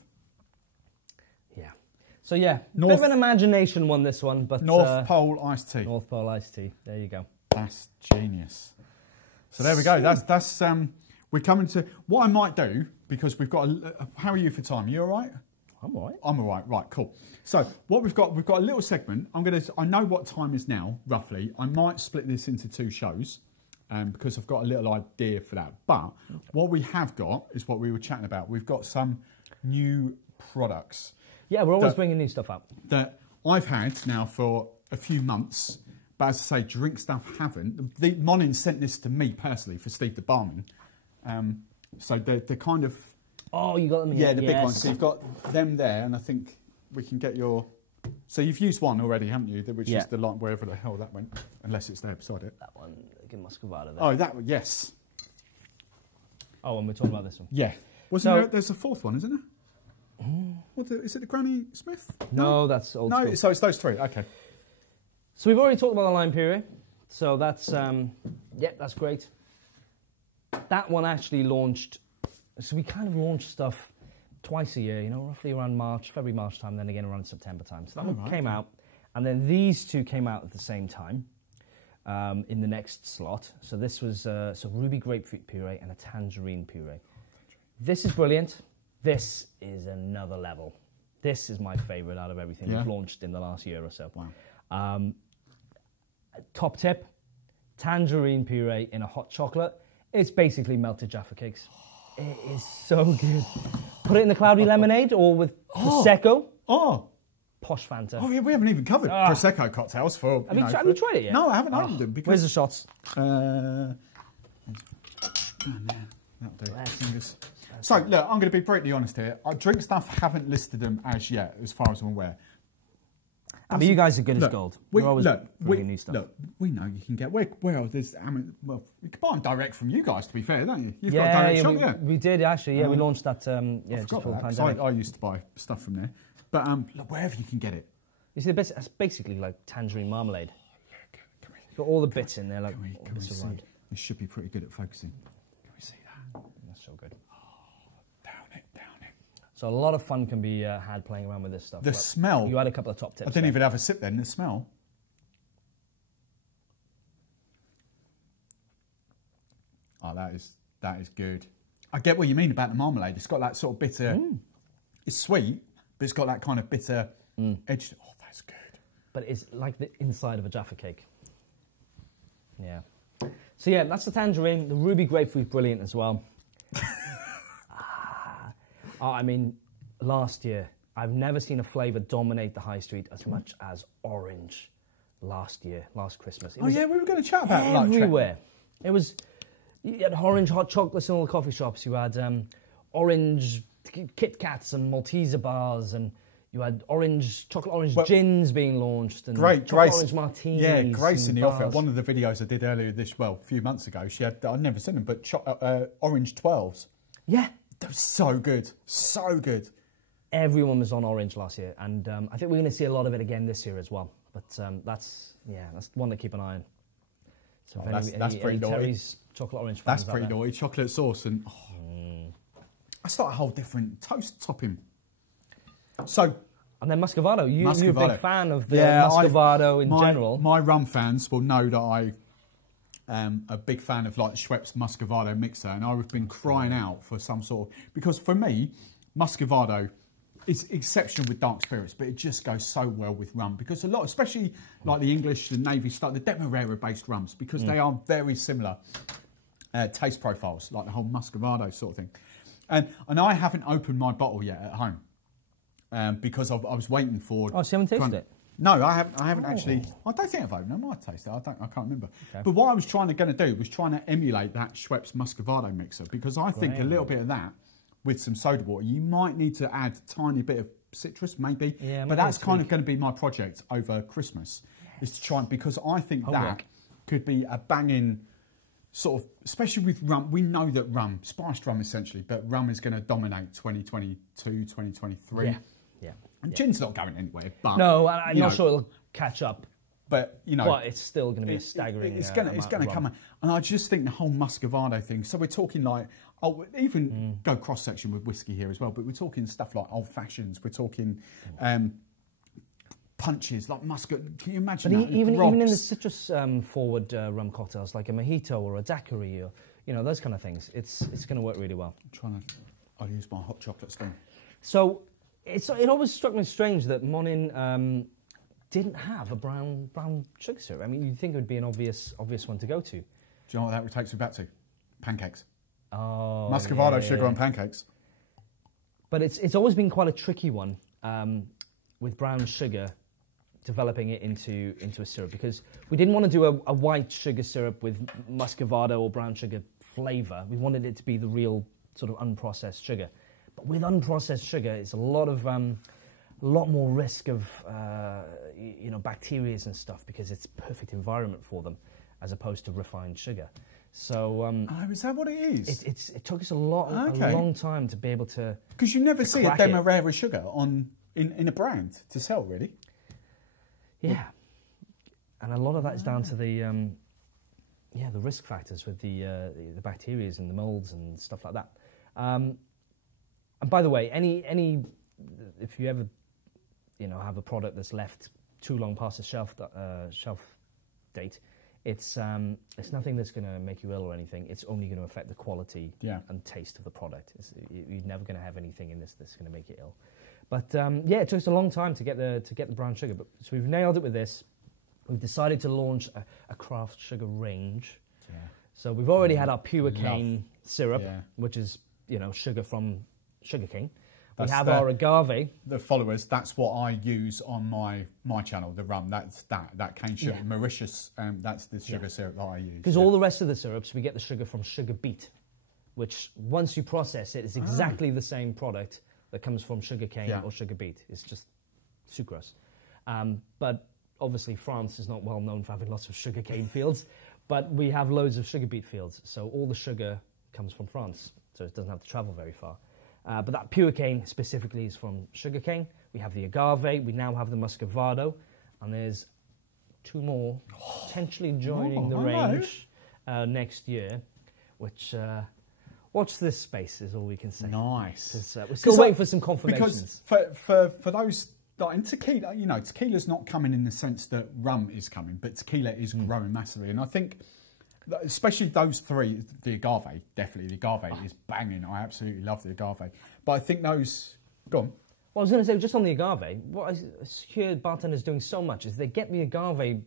So yeah, bit of an imagination one, this one, but North Pole iced tea. North Pole iced tea. There you go. That's genius. So there we go. That's we're coming to what I might do, because we've got. How are you for time? You all right? I'm all right. I'm all right. Right, cool. So what we've got a little segment. I know what time is now roughly. I might split this into 2 shows. Because I've got a little idea for that. But what we have got is what we were chatting about. We've got some new products. Yeah, we're always bringing new stuff up. That I've had now for a few months. But as I say, Drinkstuff haven't. Monin sent this to me personally for Steve the barman. So they're kind of... Oh, you got them here? Yeah, the big ones. So you've got them there, and I think we can get your... So you've used one already, haven't you? Which is the line, wherever the hell that went. Unless it's there beside it. That one. Muscovado there. Oh, that one, yes. Oh, and we're talking about this one. Yeah. There's a 4th one, isn't there? Is it the Granny Smith? No, that's old school. So it's those 3. Okay. So we've already talked about the lime puree. So that's that's great. That one actually launched. So we kind of launch stuff twice a year. Roughly around February, March time, then again around September time. So that one came out, and then these 2 came out at the same time. In the next slot. So this was ruby grapefruit puree and a tangerine puree. This is brilliant. This is another level. This is my favourite out of everything we've launched in the last year or so. Wow. Top tip, tangerine puree in a hot chocolate. It's basically melted Jaffa cakes. It is so good. Put it in the cloudy lemonade or with Prosecco. Oh. Posh Fanta. Oh, yeah, we haven't even covered Prosecco cocktails for... Have you tried it yet? No, I haven't opened them. Because, where's the shots? That'll do. Fingers. So, look, I'm going to be brutally honest here. Drinkstuff haven't listed them as yet, as far as I'm aware. I mean, you guys are good as gold. We're always bringing new stuff. Look, we know you can get... Well, there's... well, you can buy them direct from you guys, to be fair, don't you? You've got a direct shop, we did, actually. Yeah, we launched that just before the pandemic. I used to buy stuff from there. But look, wherever you can get it. You see, it's basically like tangerine marmalade. It's got all the bits in there, like can we see? This should be pretty good at focusing. Can we see that? That's so good. Oh, down it. So a lot of fun can be had playing around with this stuff. The smell. You had a couple of top tips. I didn't even have a sip then. The smell. Oh, that is good. I get what you mean about the marmalade. It's got that sort of bitter. It's sweet, but it's got that kind of bitter edge. Oh, that's good. But it's like the inside of a Jaffa cake. Yeah. So yeah, that's the tangerine. The ruby grapefruit, brilliant as well. I mean, last year, I've never seen a flavour dominate the high street as much as orange last Christmas. We were going to chat about it. Everywhere. It was, you had orange hot chocolates in all the coffee shops. You had orange Kit Kats and Malteser bars, and you had chocolate orange gins being launched, and orange martinis. Yeah, Grace in the office. One of the videos I did earlier a few months ago, she had, I'd never seen them, but orange 12s. Yeah. That was so good. So good. Everyone was on orange last year, and I think we're going to see a lot of it again this year as well. But that's one to keep an eye on. So that's pretty naughty. Terry's chocolate orange fans. That's pretty naughty. Chocolate sauce and that's like a whole different toast topping. So, and then Muscovado. You're a big fan of the Muscovado in general. My rum fans will know that I am a big fan of like Schweppes Muscovado mixer, and I've been crying out for some sort of, because for me, Muscovado is exceptional with dark spirits, but it just goes so well with rum, because a lot, especially like the English, the Navy style, the Demerara based rums, because they are very similar taste profiles, like the whole Muscovado sort of thing. And I haven't opened my bottle yet at home because I was waiting for. Oh, so you haven't tasted it? No, I haven't actually. I don't think I've opened it. I might taste it. I can't remember. Okay. But what I was trying to do was trying to emulate that Schweppes Muscovado mixer, because I think a little bit of that with some soda water, you might need to add a tiny bit of citrus, maybe. Yeah, but that's kind of going to be my project over Christmas, is to try, because I think that could be a banging sort of, especially with rum. We know that spiced rum essentially, but rum is going to dominate 2022, 2023. Yeah. And gin's not going anywhere, but no, I'm not sure it'll catch up. But but it's still going to be a staggering. It's going to come in, and I just think the whole Muscovado thing. So we're talking like, even go cross section with whiskey here as well. But we're talking stuff like old fashions. We're talking punches, like muscat. Can you imagine But that? even in the citrus forward rum cocktails, like a mojito or a daiquiri, or those kind of things, it's going to work really well. I'll use my hot chocolate spoon. So it always struck me strange that Monin didn't have a brown sugar syrup. I mean, you'd think it would be an obvious one to go to. Do you know what that takes me back to? Pancakes. Oh, Muscovado sugar on pancakes. But it's always been quite a tricky one with brown sugar, developing it into a syrup, because we didn't want to do a white sugar syrup with muscovado or brown sugar flavour. We wanted it to be the real sort of unprocessed sugar. But with unprocessed sugar, it's a lot more risk of bacteria and stuff, because it's a perfect environment for them, as opposed to refined sugar. So is that what it is? It took us a long time to be able to. Because you never see a Demerara sugar in a brand to sell, really. Yeah, and a lot of that is down to the risk factors with the bacteria and the molds and stuff like that. And by the way, if you ever have a product that's left too long past the shelf date, it's nothing that's going to make you ill or anything. It's only going to affect the quality and taste of the product. You're never going to have anything in this that's going to make you ill. But it took us a long time to get the brown sugar. So we've nailed it with this. We've decided to launch a craft sugar range. Yeah. So we've already had our pure cane syrup, which is sugar from sugarcane. We have our agave. The followers, that's what I use on my channel, the rum. That's that cane sugar. Yeah. Mauritius, that's the sugar syrup that I use. Because all the rest of the syrups, we get the sugar from sugar beet, which once you process it, is exactly the same product that comes from sugar cane or sugar beet. It's just sucrose. But obviously France is not well known for having lots of sugar cane fields, but we have loads of sugar beet fields. So all the sugar comes from France, so it doesn't have to travel very far. But that pure cane specifically is from sugar cane. We have the agave, we now have the muscovado, and there's two more potentially joining the range next year, which... watch this space is all we can say. Nice. We're still waiting for some confirmations. Because for those that in tequila, tequila's not coming in the sense that rum is coming, but tequila is growing massively. And I think, especially those three, the agave, definitely the agave is banging. I absolutely love the agave. But I think those, go on. Well, I was going to say, just on the agave, what I hear bartenders doing so much is they get the agave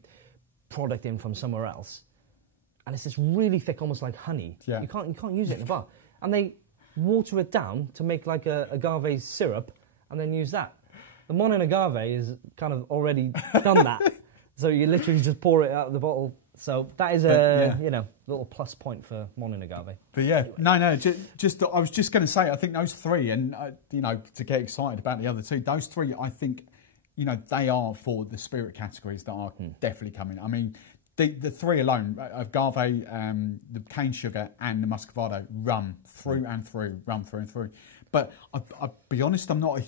product in from somewhere else, and it's this really thick, almost like honey. Yeah. You can't use it in a bar. And they water it down to make like a agave syrup, and then use that. The Monin agave is kind of already done that. So you literally just pour it out of the bottle. So that is a little plus point for Monin agave. But yeah, anyway. Just I was just going to say, I think those three, and to get excited about the other two, those three, I think, they are for the spirit categories that are definitely coming. I mean, the three alone, agave, the cane sugar, and the muscovado, rum through and through. But I'll be honest, I'm not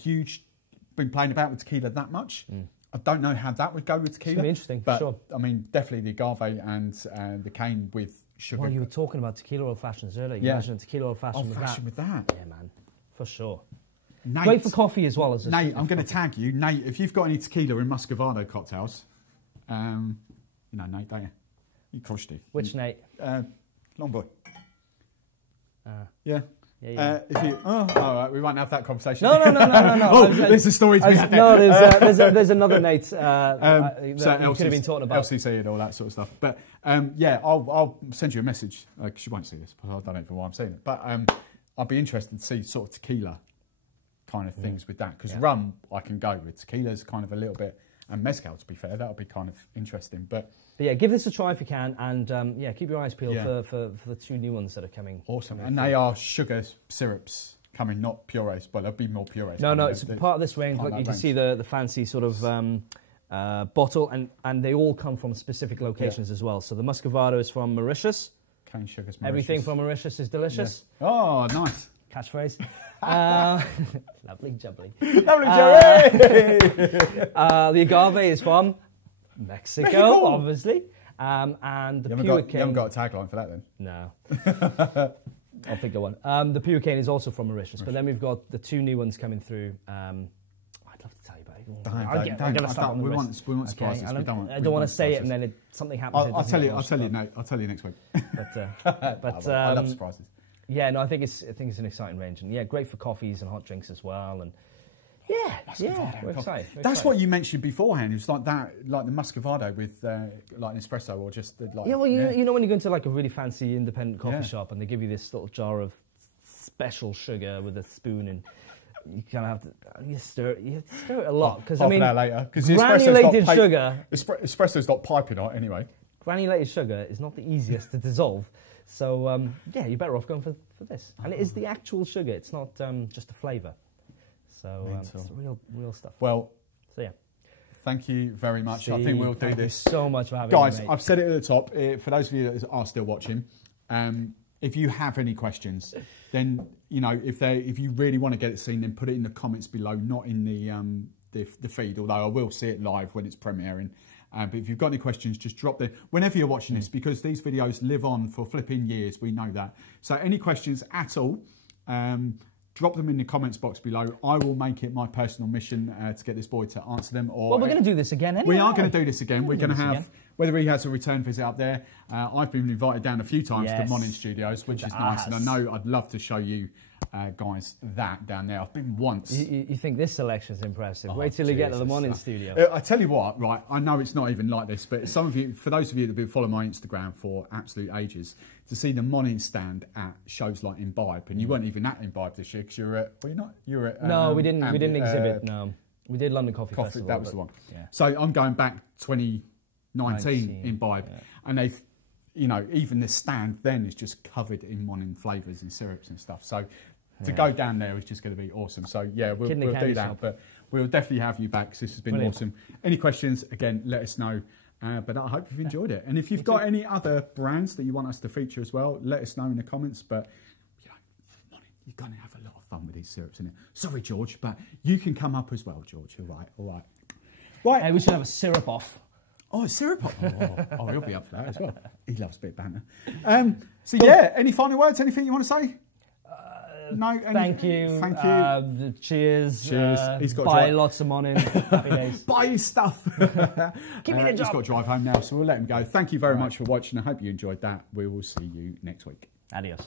been playing about with tequila that much. I don't know how that would go with tequila. It's be interesting, but, sure. I mean, definitely the agave and the cane with sugar. Well, you were talking about tequila old fashions earlier. You mentioned tequila old fashioned with that. Yeah, man, for sure. Nate, great for coffee as well as a Nate, I'm going to tag you. Nate, if you've got any tequila and muscovado cocktails, Nate, don't you? You crushed it. Which Nate? Long boy. Yeah. If you, all right, we won't have that conversation. No. There's a story to be had. No, there's another Nate. So you could have been talking about LCC and all that sort of stuff. But I'll send you a message because you won't see this, but I don't know for why I'm saying it. But I'd be interested to see sort of tequila kind of things with that, because rum I can go with. Tequila's kind of a little bit, and mezcal, to be fair, that would be kind of interesting. But yeah, give this a try if you can, and keep your eyes peeled for the two new ones that are coming. Awesome, and they are sugar syrups coming, not purees, but there'll be more purees. No, it's part of this range. Look, you can see the fancy sort of bottle, and they all come from specific locations as well. So the muscovado is from Mauritius. Cane sugar's Mauritius. Everything from Mauritius is delicious. Yeah. Oh, nice. Catchphrase. Lovely jubbly. Lovely jubbly. The agave is from Mexico, obviously. And the pure cane... You haven't got a tagline for that then? No. I'll think of one. The pure cane is also from Mauritius, but then we've got the two new ones coming through. I'd love to tell you about it. I'll get a slap on the wrist. We want surprises. I don't want to say it and then something happens. I'll tell you next week. But I love surprises. Yeah, no, I think it's an exciting range, and yeah, great for coffees and hot drinks as well, and we're excited. That's what you mentioned beforehand. It was like that, like the Muscovado with like an espresso, or just the, like. Yeah, well, you know when you go into like a really fancy independent coffee shop and they give you this little jar of special sugar with a spoon, and you kind of have to you stir it a lot because I mean half an hour later, because granulated sugar. Espresso's got pipe in it anyway. Granulated sugar is not the easiest to dissolve. So, you're better off going for this. And it is the actual sugar. It's not just a flavour. So, it's real stuff. Well, so yeah. Thank you very much. I think we'll do this. Thank you so much for having me, guys, mate. I've said it at the top. For those of you that are still watching, if you have any questions, then, you know, if you really want to get it seen, then put it in the comments below, not in the feed, although I will see it live when it's premiering. But if you've got any questions, just drop them whenever you're watching this, because these videos live on for flipping years. We know that. So any questions at all, drop them in the comments box below. I will make it my personal mission to get this boy to answer them. Or well, we're going to do this again anyway. We are going to do this again. We're going to have, whether he has a return visit up there, I've been invited down a few times to Monin Studios, which is nice. And I know I'd love to show you guys that down there. I've been once. You think this selection's impressive? Wait till you get to the Monin studio. I tell you what, right, I know it's not even like this, but some of you, for those of you that have been following my Instagram for absolute ages, to see the Monin stand at shows like Imbibe, and you weren't even at Imbibe this year because you were at, were you not? You were at no, we didn't exhibit. No, we did London Coffee Festival. That was the one. Yeah. So I'm going back 2019 Imbibe, and they've, you know, even the stand then is just covered in Monin flavours and syrups and stuff. So to go down there is just going to be awesome. So yeah, we'll do that. But we'll definitely have you back, because this has been awesome. Any questions, again, let us know. But I hope you've enjoyed it. And if you've got any other brands that you want us to feature as well, let us know in the comments. But you know, Monin, you're going to have a lot of fun with these syrups in it. Sorry, George, but you can come up as well, George. All right. Right. Hey, we should have a syrup off. Oh, a syrup off. Oh, he'll be up for that as well. He loves a bit of banter. So yeah, any final words? Anything you want to say? No. Thank you. Cheers. He's got buy lots of Monin. Happy days. Buy his stuff. Give me the job. He's got to drive home now, so we'll let him go. Thank you very much for watching. I hope you enjoyed that. We will see you next week. Adios.